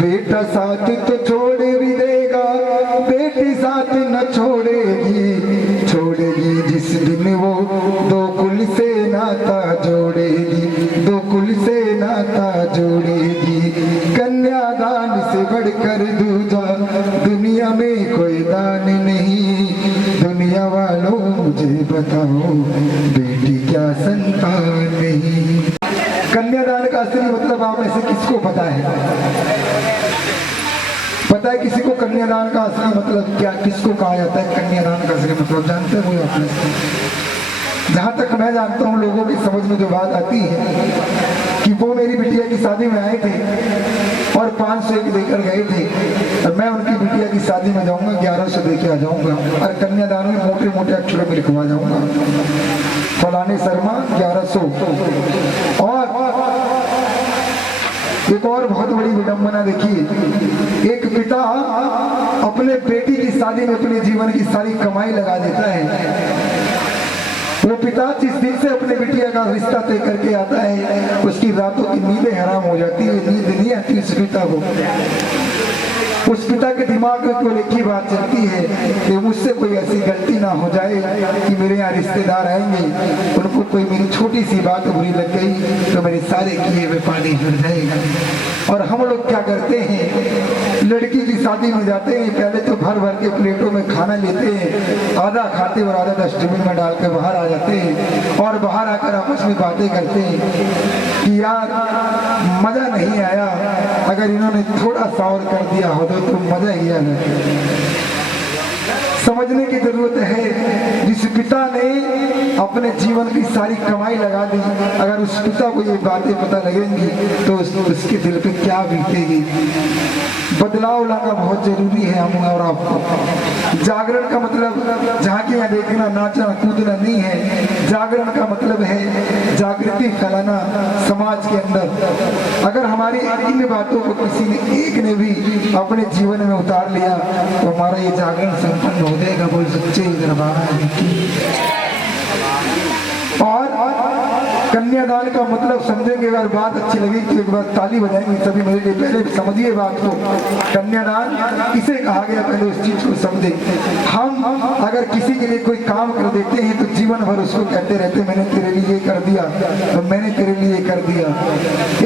बेटा साथ तो छोड़ भी देगा, बेटी साथ न छोड़ेगी, छोड़ेगी जिस दिन वो दो कुल से नाता जोड़ेगी, दो कुल से नाता जोड़ेगी। कन्यादान से बढ़कर दूजा दुनिया में कोई दान नहीं, दुनिया वालों मुझे बताओ बेटी क्या संतान नहीं। कन्यादान का असली मतलब आप में से किसको पता है? पता है किसी को कन्यादान का असली मतलब क्या, किसको कहा जाता है? कन्यादान का असली मतलब जानते हो आप में से? जहाँ तक मैं जानता हूँ लोगों की समझ में जो बात आती है कि वो मेरी बिटिया की शादी में आए थे और 500 देकर गए थे, और मैं उनकी बिटिया की शादी में जाऊंगा 1100 देके आ जाऊंगा और कन्यादान में मोटे मोटे अक्षरों में लिखवा जाऊंगा फलाने शर्मा 1100। और एक और बहुत बड़ी विडंबना देखिए, एक पिता अपने बेटी की शादी में अपने जीवन की सारी कमाई लगा देता है। वो पिता जिस दिन से अपने बिटिया का रिश्ता तय करके आता है उसकी रातों की नींदें हराम हो जाती है, नींद नहीं आती उस पिता को। उस पिता के दिमाग में केवल एक ही बात चलती है कि मुझसे कोई ऐसी गलती ना हो जाए कि मेरे यहाँ रिश्तेदार आएंगे, उनको कोई मेरी छोटी सी बात बुरी लग गई तो मेरे सारे किए हुए पानी गिर जाएगा। और हम लोग क्या करते हैं, लड़की की शादी में जाते हैं, पहले तो भर भर के प्लेटों में खाना लेते हैं, आधा खाते और आधा डस्टबिन में डाल के बाहर आ जाते हैं और बाहर आकर आपस में बातें करते हैं कि यार मज़ा नहीं आया, अगर इन्होंने थोड़ा सा और कर दिया होता तो मज़ा ही आ जाता। समझने की जरूरत है, जिस पिता ने अपने जीवन की सारी कमाई लगा दी, अगर उस पिता को ये बातें पता लगेंगी तो उसके दिल पे क्या बीतेगी। बदलाव लाना बहुत जरूरी है हम और आपको। जागरण का मतलब झांकियां देखना, नाचना कूदना नहीं है। जागरण का मतलब है जागृति फैलाना समाज के अंदर। अगर हमारी इन बातों को किसी ने एक ने भी अपने जीवन में उतार लिया तो हमारा ये जागरण संपन्न हो जाएगा। बोल सच्चे दरबार की। और कन्यादान का मतलब समझेंगे, अगर बात अच्छी लगी तो एक बार ताली बजाएंगे सभी मेरे लिए। पहले समझिए बात को, कन्यादान किसे कहा गया, पहले उस चीज को समझे। हम अगर किसी के लिए कोई काम कर देते हैं तो जीवन भर उसको कहते रहते हैं मैंने तेरे लिए कर दिया, तो मैंने तेरे लिए कर दिया।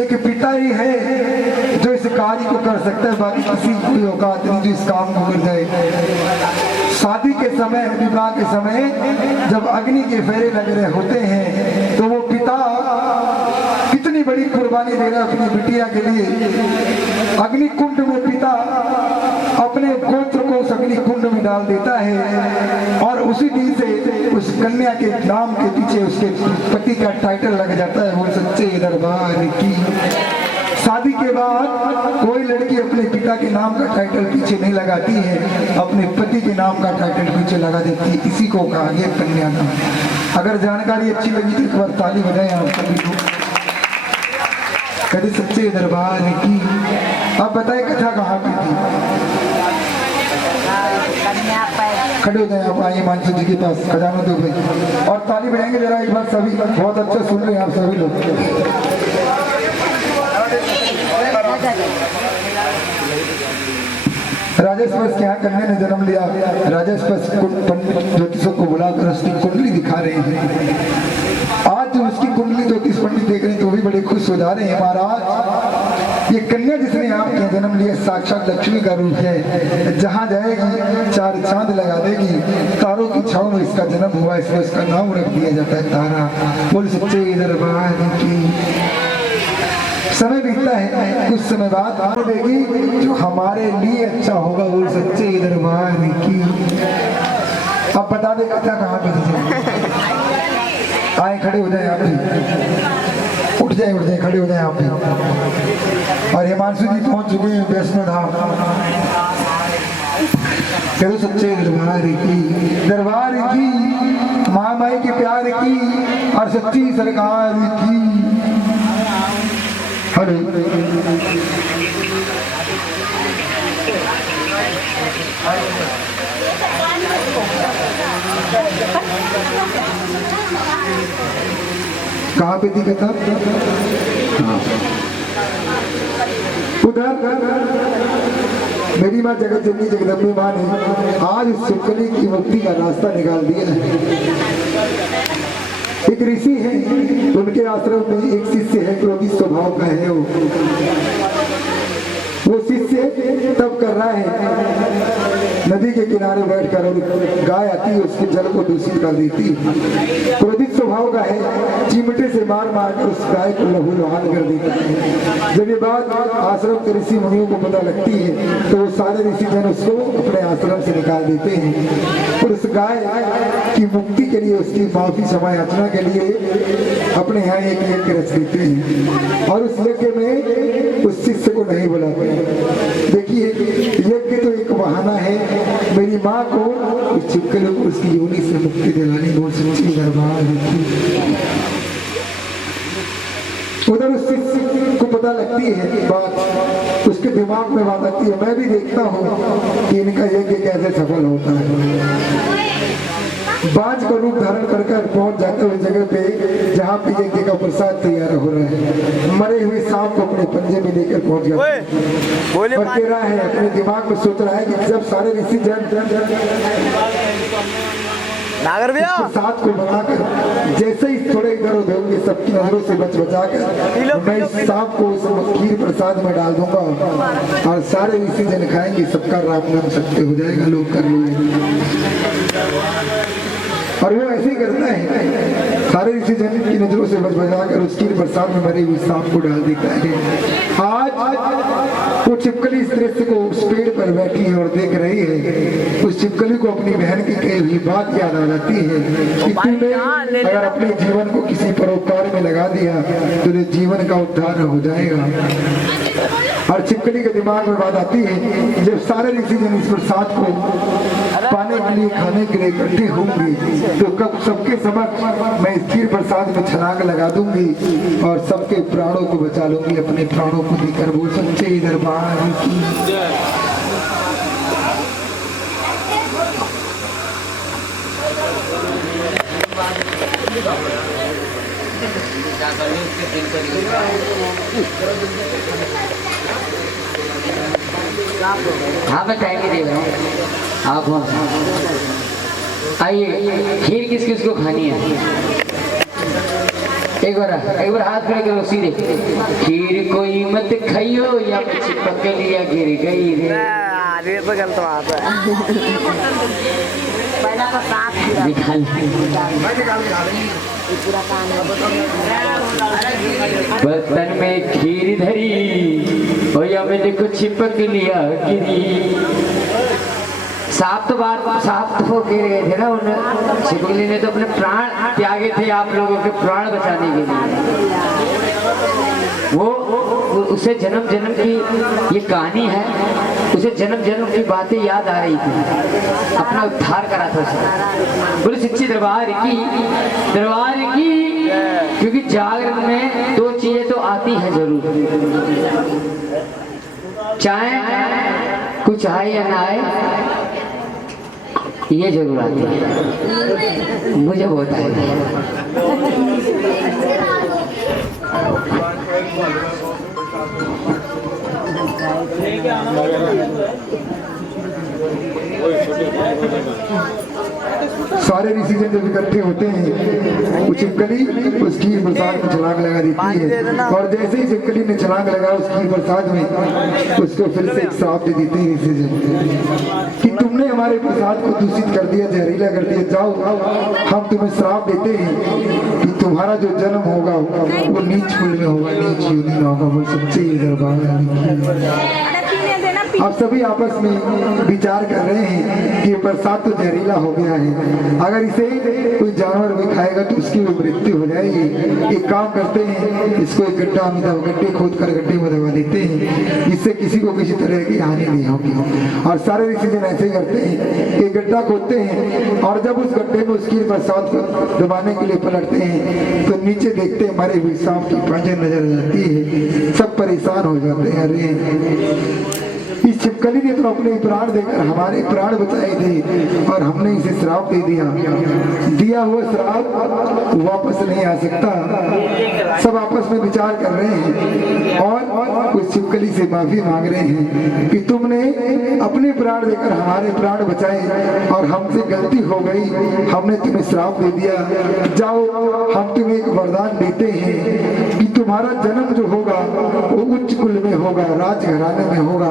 एक पिता ही है जो इस कार्य को कर सकता है, बाकी किसी की कोई औकात नहीं जो इस काम को कर जाए। शादी के समय, विवाह के समय जब अग्नि के फेरे लग रहे होते हैं तो वो पिता कितनी बड़ी कुर्बानी दे रहा है अपनी बिटिया के लिए। अग्नि कुंड में पिता अपने गोत्र को उस अग्नि कुंड में डाल देता है और उसी दिन से उस कन्या के नाम के पीछे उसके पति का टाइटल लग जाता है। वो सच्चे दरबार की। शादी के बाद कोई लड़की अपने पिता के नाम का टाइटल पीछे नहीं लगाती है, अपने पति के नाम का टाइटल पीछे लगा देती है। इसी को कहा गया कन्यादान। अगर जानकारी अच्छी लगी तो एक बार ताली बजाएं आप सभी को। कभी सच्चे दरबार की। आप बताएं कथा कहाँ की थी? खड़े हो जाए आप, आइए मानसू जी के पास, खजाना दो भाई और ताली बजाएंगे जरा एक बार सभी। बहुत अच्छा सुन रहे हैं आप सभी लोग। राजेश के यहाँ कन्या ने जन्म लिया। राजेश पंडित ज्योतिषों को बुलाकर उसकी कुंडली दिखा रहे हैं। आज जो उसकी कुंडली ज्योतिष पंडित देख रहे हैं तो भी बड़े खुश हो जा रहे हैं। महाराज ये कन्या जिसने आपके यहाँ जन्म लिया साक्षात लक्ष्मी का रूप है। जहाँ जाएगी चार चांद लगा देगी। तारों की छाव में इसका जन्म हुआ, इसलिए उसका नाम रख दिया जाता है तारा। बोल सच्चे दरबार की। समय बीतता है, कुछ समय बाद आने देगी जो हमारे लिए अच्छा होगा। वो सच्चे दरबार की। अब बता दे कथा कहाँ पे थी। आए खड़े हो जाए आप भी, उठ जाए खड़े हो जाए आप भी। और हिमांशु जी पहुंच चुके हैं वैष्णो धाम। करो सच्चे दरबार की, महामाई के प्यार की और सच्ची सरकार की। हेलो कहाँ पे थी कथा? उधर मेरी माँ जगत जननी जगदम्बे माँ ने आज सुकली की मुक्ति का रास्ता निकाल दिया है। एक ऋषि है, उनके आश्रम में एक शिष्य है, क्रोधी स्वभाव का है। वो शिष्य तब कर रहा है, नदी के किनारे बैठकर और गाय आती है उसके जल को दूषित कर देती है। क्रोधित स्वभाव का है, चिमटे से मार मार कर उस गाय को लहू लुहान कर देता है। जब ये बात आश्रम के ऋषि मुनियों को पता लगती है तो वो सारे ऋषि जन उसको अपने आश्रम से निकाल देते हैं और उस गाय की मुक्ति के लिए, उसकी माफी क्षमा याचना के लिए अपने यहाँ एक यज्ञ रच देते हैं और उस यज्ञ में उस शिष्य को नहीं बुलाते। देखिए यज्ञ तो एक बहाना है मेरी माँ को उस छिपकली को उसकी योनि से मुक्ति दिलाने। बहुत सच्ची दरबार उधर उस शिष्य को पता लगती है बात, उसके दिमाग में बात आती है। मैं भी देखता हूँ कि इनका यज्ञ कैसे सफल होता है। बाज का रूप धारण कर पहुंच जाते हुए जगह पे जहाँ पे यज्ञ का प्रसाद तैयार हो रहा है। मरे हुए सांप को अपने पंजे में लेकर पहुंच गया और कह रहा है, अपने दिमाग में सोच रहा है कि जब सारे ऋषि जन नागर भैया प्रसाद को बनाकर जैसे ही थोड़े इधर उधर होंगे सबकी नजरों से बचाकर मैं इस सांप को उस खीर प्रसाद में डाल दूंगा और सारे ऋषि जन खाएंगे, सबका राम नाम सत्य हो जाएगा, लोग कर लेंगे। और वो ऐसे ही करता है, सारे ऋषि जन की नजरों से बचाकर उसकी प्रसाद में मरे हुए सांप को डाल देता है। आज वो छिपकली इस दृश्य को उस पेड़ पर बैठी है और देख रही है। उस छिपकली को अपनी बहन की कही हुई बात याद आ जाती है कि तूने अगर अपने जीवन को किसी परोपकार में लगा दिया तो जीवन का उद्धार हो जाएगा। और छिपकली के दिमाग में बात आती है, जब सारे ऋषि जन इस प्रसाद को पाने के लिए खाने के लिए इकट्ठे होंगे तो कब सबके समक्ष मैं इस खीर प्रसाद में छलांग लगा दूंगी और सबके प्राणों को बचा लूंगी, अपने प्राणों को देकर। बोल सच्चे दरबार की। हाँ मैं टाइम ही दे रहा हूँ, आप आइए। खीर किस किस को खानी है? एक बार हाथ खड़े करो सीधे। खीर कोई मत खाइयो या चिपक लिया गिर गई रे। तो गलत बात है। निकाल बर्तन में खीर धरी और या मैंने कुछ चिपक लिया गिरी। सात तो गिर गए थे ना, उन छिपकली ने तो अपने प्राण त्यागे थे आप लोगों के प्राण बचाने के लिए। वो उसे जन्म जन्म की ये कहानी है, उसे जन्म जन्म की बातें याद आ रही थी, अपना उद्धार करा था उसने। बोले सच्ची दरबार की, क्योंकि जागरण में दो चीजें तो आती हैं जरूर, चाहे कुछ आए या ना आए, ये जरूर आती है। मुझे बहुत है। सारे ऋषि जन जब इकट्ठे होते हैं वो छिपकली उस खीर प्रसाद में छलांग लगा देती है और जैसे ही छिपकली ने छलांग लगा उस खीर प्रसाद में उसको फिर से एक श्राप दे देते हैं ऋषि जन कि तुमने हमारे प्रसाद को दूषित कर दिया, जहरीला कर दिया, जाओ हम तुम्हें श्राप देते हैं कि तुम्हारा जो जन्म होगा वो नीच कुल में होगा, नीच योनि में होगा। वो सच्चे दरबार। आप सभी आपस में विचार कर रहे हैं कि प्रसाद तो जहरीला हो गया है, अगर इसे कोई जानवर भी खाएगा तो उसकी भी मृत्यु हो जाएगी। एक काम करते हैं, इसको एक गड्ढे खोद कर गड्ढे में दबा देते हैं, इससे किसी को किसी तरह की हानि नहीं होगी। और सारे ऋषि जन ऐसे करते हैं, एक गड्ढा खोदते हैं और जब उस गड्ढे में उसकी प्रसाद को दबाने के लिए पलटते हैं तो नीचे देखते हैं मरे हुए सांप की पंजे नजर आ जाती है। सब परेशान हो जाते हैं, अरे इस छिपकली ने तो अपने प्राण देकर हमारे प्राण बचाए थे और हमने इसे श्राप दे दिया हुआ श्राप वापस नहीं आ सकता। सब आपस में विचार कर रहे हैं और उस छिपकली से माफी मांग रहे हैं कि तुमने अपने प्राण देकर हमारे प्राण बचाए और हमसे गलती हो गई, हमने तुम्हें श्राप दे दिया। जाओ हम तुम्हें एक वरदान देते हैं कि तुम्हारा जन्म जो होगा वो उच्च कुल में होगा, राजघराने में होगा,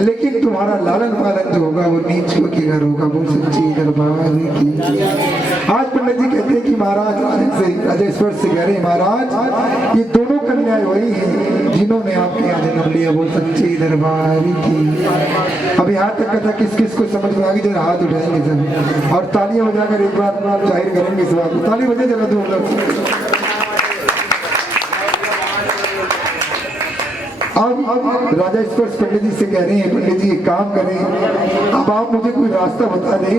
लेकिन तुम्हारा लालन पालन जो होगा वो नीच के घर होगा। वो सच्ची दरबार की। आज पंडित जी कहते हैं कि महाराज राजेश्वर से कह रहे महाराज ये दोनों कन्याएं वही हैं जिन्होंने आपके यहाँ जन्म लिया। वो सच्ची दरबार की। अब यहाँ तक कथा किस किस को समझ में आ गई, जरा हाथ उठाएंगे सब और तालियां बजाकर एक बार जाहिर करेंगे इस बात को। ताली बजे जरा दो। अब राजा स्पर्श पंडित जी से कह रहे हैं, पंडित जी एक काम करें, अब आप मुझे कोई रास्ता बता दें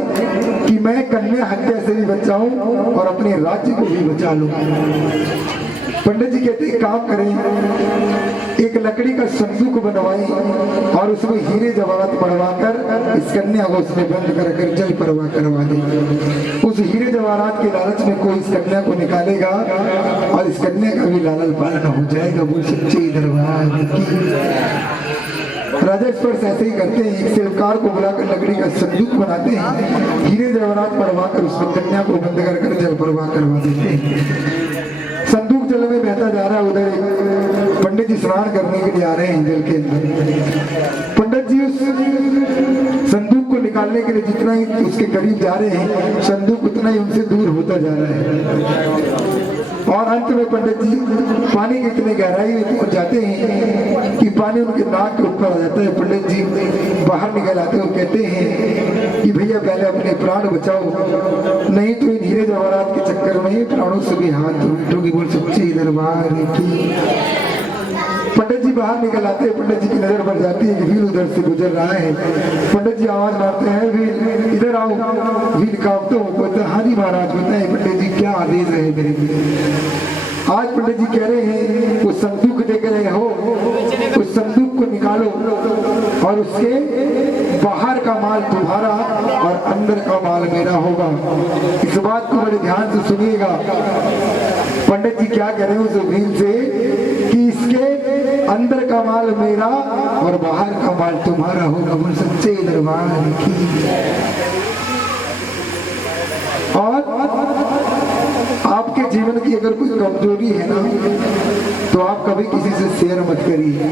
कि मैं कन्या हत्या से भी बचाऊं और अपने राज्य को भी बचा लूं। पंडित जी कहते हैं काम करें, एक लकड़ी का संदूक बनवाएं और उसमें हीरे जवाहरात बढ़वाकर इस कन्या को उसमें बंद कर जल परवाह करवा दें। उस हीरे जवाहरात के लालच में कोई इस कन्या को निकालेगा और इस कन्या का भी लालन पालन हो जाएगा। वो सच्चे दरबार की। राजा इस पर ऐसे ही करते हैं। एक शिल्पकार को बुलाकर लकड़ी का संदूक बनाते हैं, हीरे जवाहरात पड़वाकर उसमें कन्या को बंद कर जल प्रवाह करवा देते हैं। संदूक जल में बहता जा रहा है, उधर एक पंडित जी स्नान करने के लिए आ रहे हैं जल के अंदर। पंडित जी उस संदूक को निकालने के लिए जितना ही उसके करीब जा रहे हैं, संदूक उतना ही उनसे दूर होता जा रहा है। और अंत में पंडित जी पानी की इतनी गहराई में पहुंच जाते हैं कि पानी उनके नाक के ऊपर आ जाता है। पंडित जी बाहर निकल आते हैं और कहते हैं कि भैया पहले अपने प्राण बचाओ, नहीं तो इन हीरे जवाहरात के चक्कर में प्राणों से भी हाथ उठोगी। बोल सच्चे दरबार की। पंडित जी बाहर निकल आते हैं, पंडित जी की नजर पड़ जाती है कि भील उधर से गुजर रहा है। पंडित जी आवाज मारते हैं, भील इधर आओ। भील कांपते हो, बोलते हाँ जी महाराज बताए पंडित जी क्या आदेश है मेरे लिए। आज पंडित जी कह रहे हैं वो संदूक देख रहे हो, उस संदूक को निकालो और उसके बाहर का माल तुम्हारा और अंदर का माल मेरा होगा। इस बात को बड़े ध्यान से सुनिएगा। पंडित जी क्या कह रहे हैं उस भील से कि इसके अंदर का माल मेरा और बाहर का माल तुम्हारा होगा। बोल सच्चे दरबार की। और आपके जीवन की अगर कोई कमजोरी है ना, तो आप कभी किसी से शेयर मत करिए,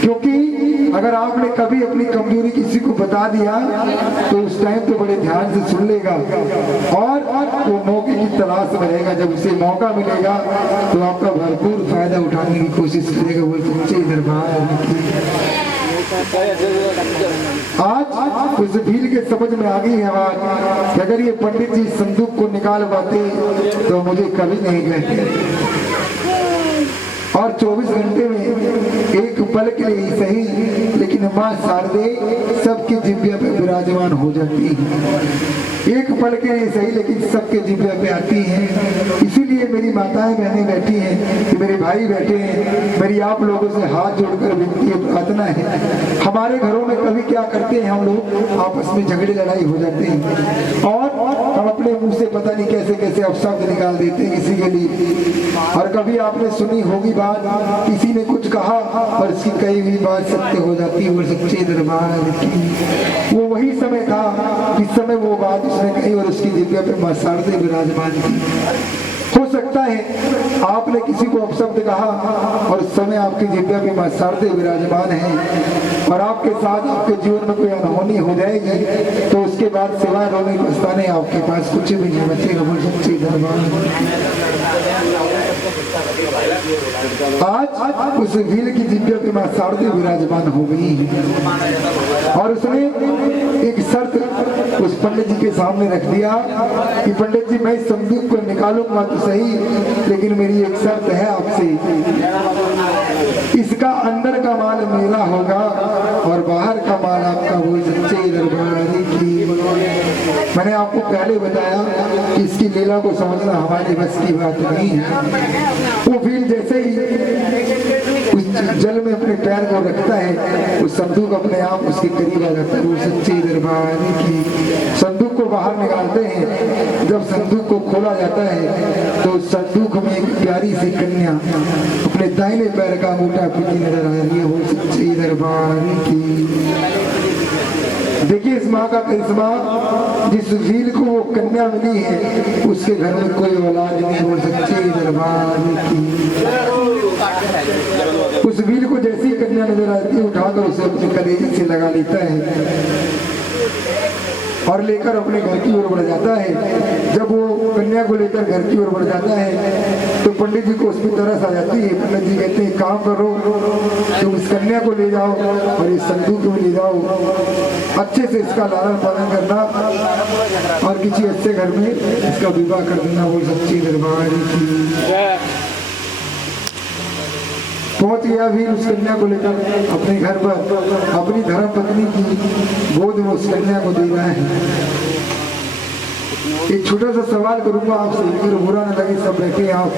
क्योंकि अगर आपने कभी अपनी कमजोरी किसी को बता दिया तो उस टाइम तो बड़े ध्यान से सुन लेगा और वो मौके की तलाश में रहेगा। जब उसे मौका मिलेगा तो आपका भरपूर फायदा उठाने की कोशिश करेगा। वो सच्चे दरबार की। आज उस भील के समझ में आ गई है बात कि अगर ये पंडित जी संदूक को निकाल पाते तो मुझे कभी नहीं कहते। और 24 घंटे में एक पल के लिए सही, लेकिन मां शारदे सबके जिब्या पे विराजमान हो जाती है। एक पल के लिए सही, लेकिन सबके जिब्या पे आती है। इसीलिए मेरी माताएं बहनें बैठी हैं, कि मेरे भाई बैठे हैं, मेरी आप लोगों से हाथ जोड़कर विनती प्रार्थना है। हमारे घरों में कभी क्या करते हैं हम लोग, आपस में झगड़े लड़ाई हो जाते हैं और हम अपने मुंह से पता नहीं कैसे कैसे अपशब्द निकाल देते हैं किसी के लिए। और कभी आपने सुनी होगी बात, किसी ने कुछ कहा और इसकी कही हुई बात सत्य हो जाती है। वो सच्चे दरबार की। वो वही समय था जिस समय वो बात उसने कही और उसकी जिब्या पे मां शारदे विराजमान थी। हो सकता है आपने किसी को अपशब्द कहा और उस समय आपकी जिब्या पे मां शारदे विराजमान है और आपके साथ आपके जीवन में कोई अनहोनी हो जाएगी तो उसके बाद सिवाय रोने पछताने आपके पास कुछ भी नहीं बचेगा। बोल सच्चे दरबार। आज उस भील की जिब्या पे मां शारदे विराजमान हो गई है और उसने एक शर्त उस पंडित जी के सामने रख दिया कि पंडित जी मैं संदूक को निकालूंगा तो सही, लेकिन मेरी एक शर्त है आपसे, इसका अंदर का माल मेरा होगा और बाहर का माल आपका। बोल सच्चे दरबार की। मैंने आपको पहले बताया कि इसकी लीला को समझना हमारे बस की बात नहीं है। वो भील जैसे ही उस जल में अपने पैर को रखता है, उस संदूक अपने आप उसके करीब आ जाता है। वो सच्चे दरबार की। संदूक को बाहर निकालते हैं, जब संदूक को खोला जाता है तो संदूक में एक प्यारी सी कन्या अपने दाहिने पैर का अंगूठा पीटी नजर आ रही है। वो सच्चे दरबार की। देखिए इस माँ का करिश्मा, जिस भील को वो कन्या मिली है उसके घर में कोई औलाद नहीं। हो सच्चे दरबार की। उस भील को जैसी कन्या नजर आती है उठाकर उसे अपने कलेजे से लगा लेता है और लेकर अपने घर की ओर बढ़ जाता है। जब वो कन्या को लेकर घर की ओर बढ़ जाता है तो पंडित जी को उस पर तरस आ जाती है। पंडित जी कहते हैं काम करो, तुम इस कन्या को ले जाओ और इस संदूक में ले जाओ, अच्छे से इसका लालन पालन करना और किसी अच्छे घर में इसका विवाह कर देना। वो सच्ची दरबार की। पहुंच गया भी उस कन्या को लेकर अपने घर पर, अपनी धर्म पत्नी की गोद में उस कन्या को दे रहा है। एक छोटा सा सवाल करूंगा आपसे, अगर बुरा न लगे सब बैठे आप।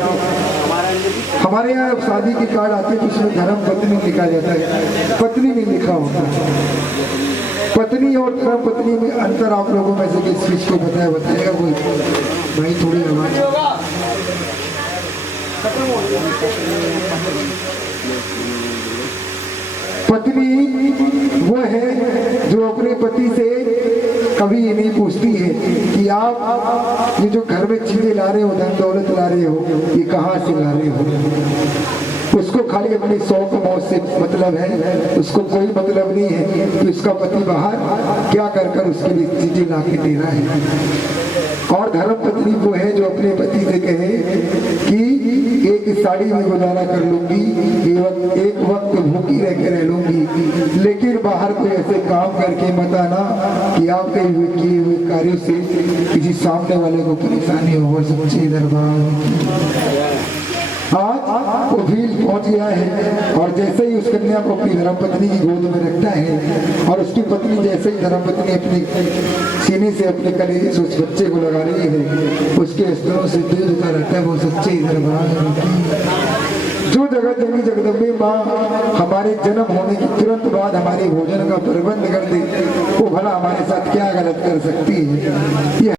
हमारे यहाँ शादी के कार्ड आते हैं तो उसमें धर्म पत्नी लिखा जाता है, पत्नी नहीं लिखा होता। पत्नी और धर्म पत्नी में अंतर आप लोगों में से किस चीज को बताएगा कोई? भाई थोड़ी आवाज। पत्नी वो है जो अपने पति से कभी ये नहीं पूछती है कि आप ये जो घर में चीजें ला रहे हो, धन दौलत ला रहे हो, ये कहाँ से ला रहे हो। उसको खाली अपनी शौक मौज से मतलब है, उसको कोई मतलब नहीं है कि उसका पति बाहर क्या कर कर उसके लिए चीजें ला के दे रहा है। और धर्म पत्नी वो है जो अपने पति से कहे कि एक साड़ी में गुजारा कर लूंगी, एक वक्त भूखी रह के रह लूंगी, लेकिन बाहर कोई ऐसे काम करके मत आना कि आपके किए हुए कार्यों से किसी सामने वाले को परेशानी हो। सच्चे दरबार आज वो भील पहुंच गया है और जैसे ही उस कन्या को अपनी धर्मपत्नी की गोद में रखता है और उसकी पत्नी जैसे ही धर्मपत्नी अपनी सीने से अपने कलेजे से उस बच्चे को लगा रही है, उसके स्तरों से दूध का रहता है वो सच्चे दरबार। जो जगत जननी जगदम्बे माँ हमारे जन्म होने के तुरंत बाद हमारे भोजन का प्रबंध कर दे, वो भला हमारे साथ क्या गलत कर सकती है।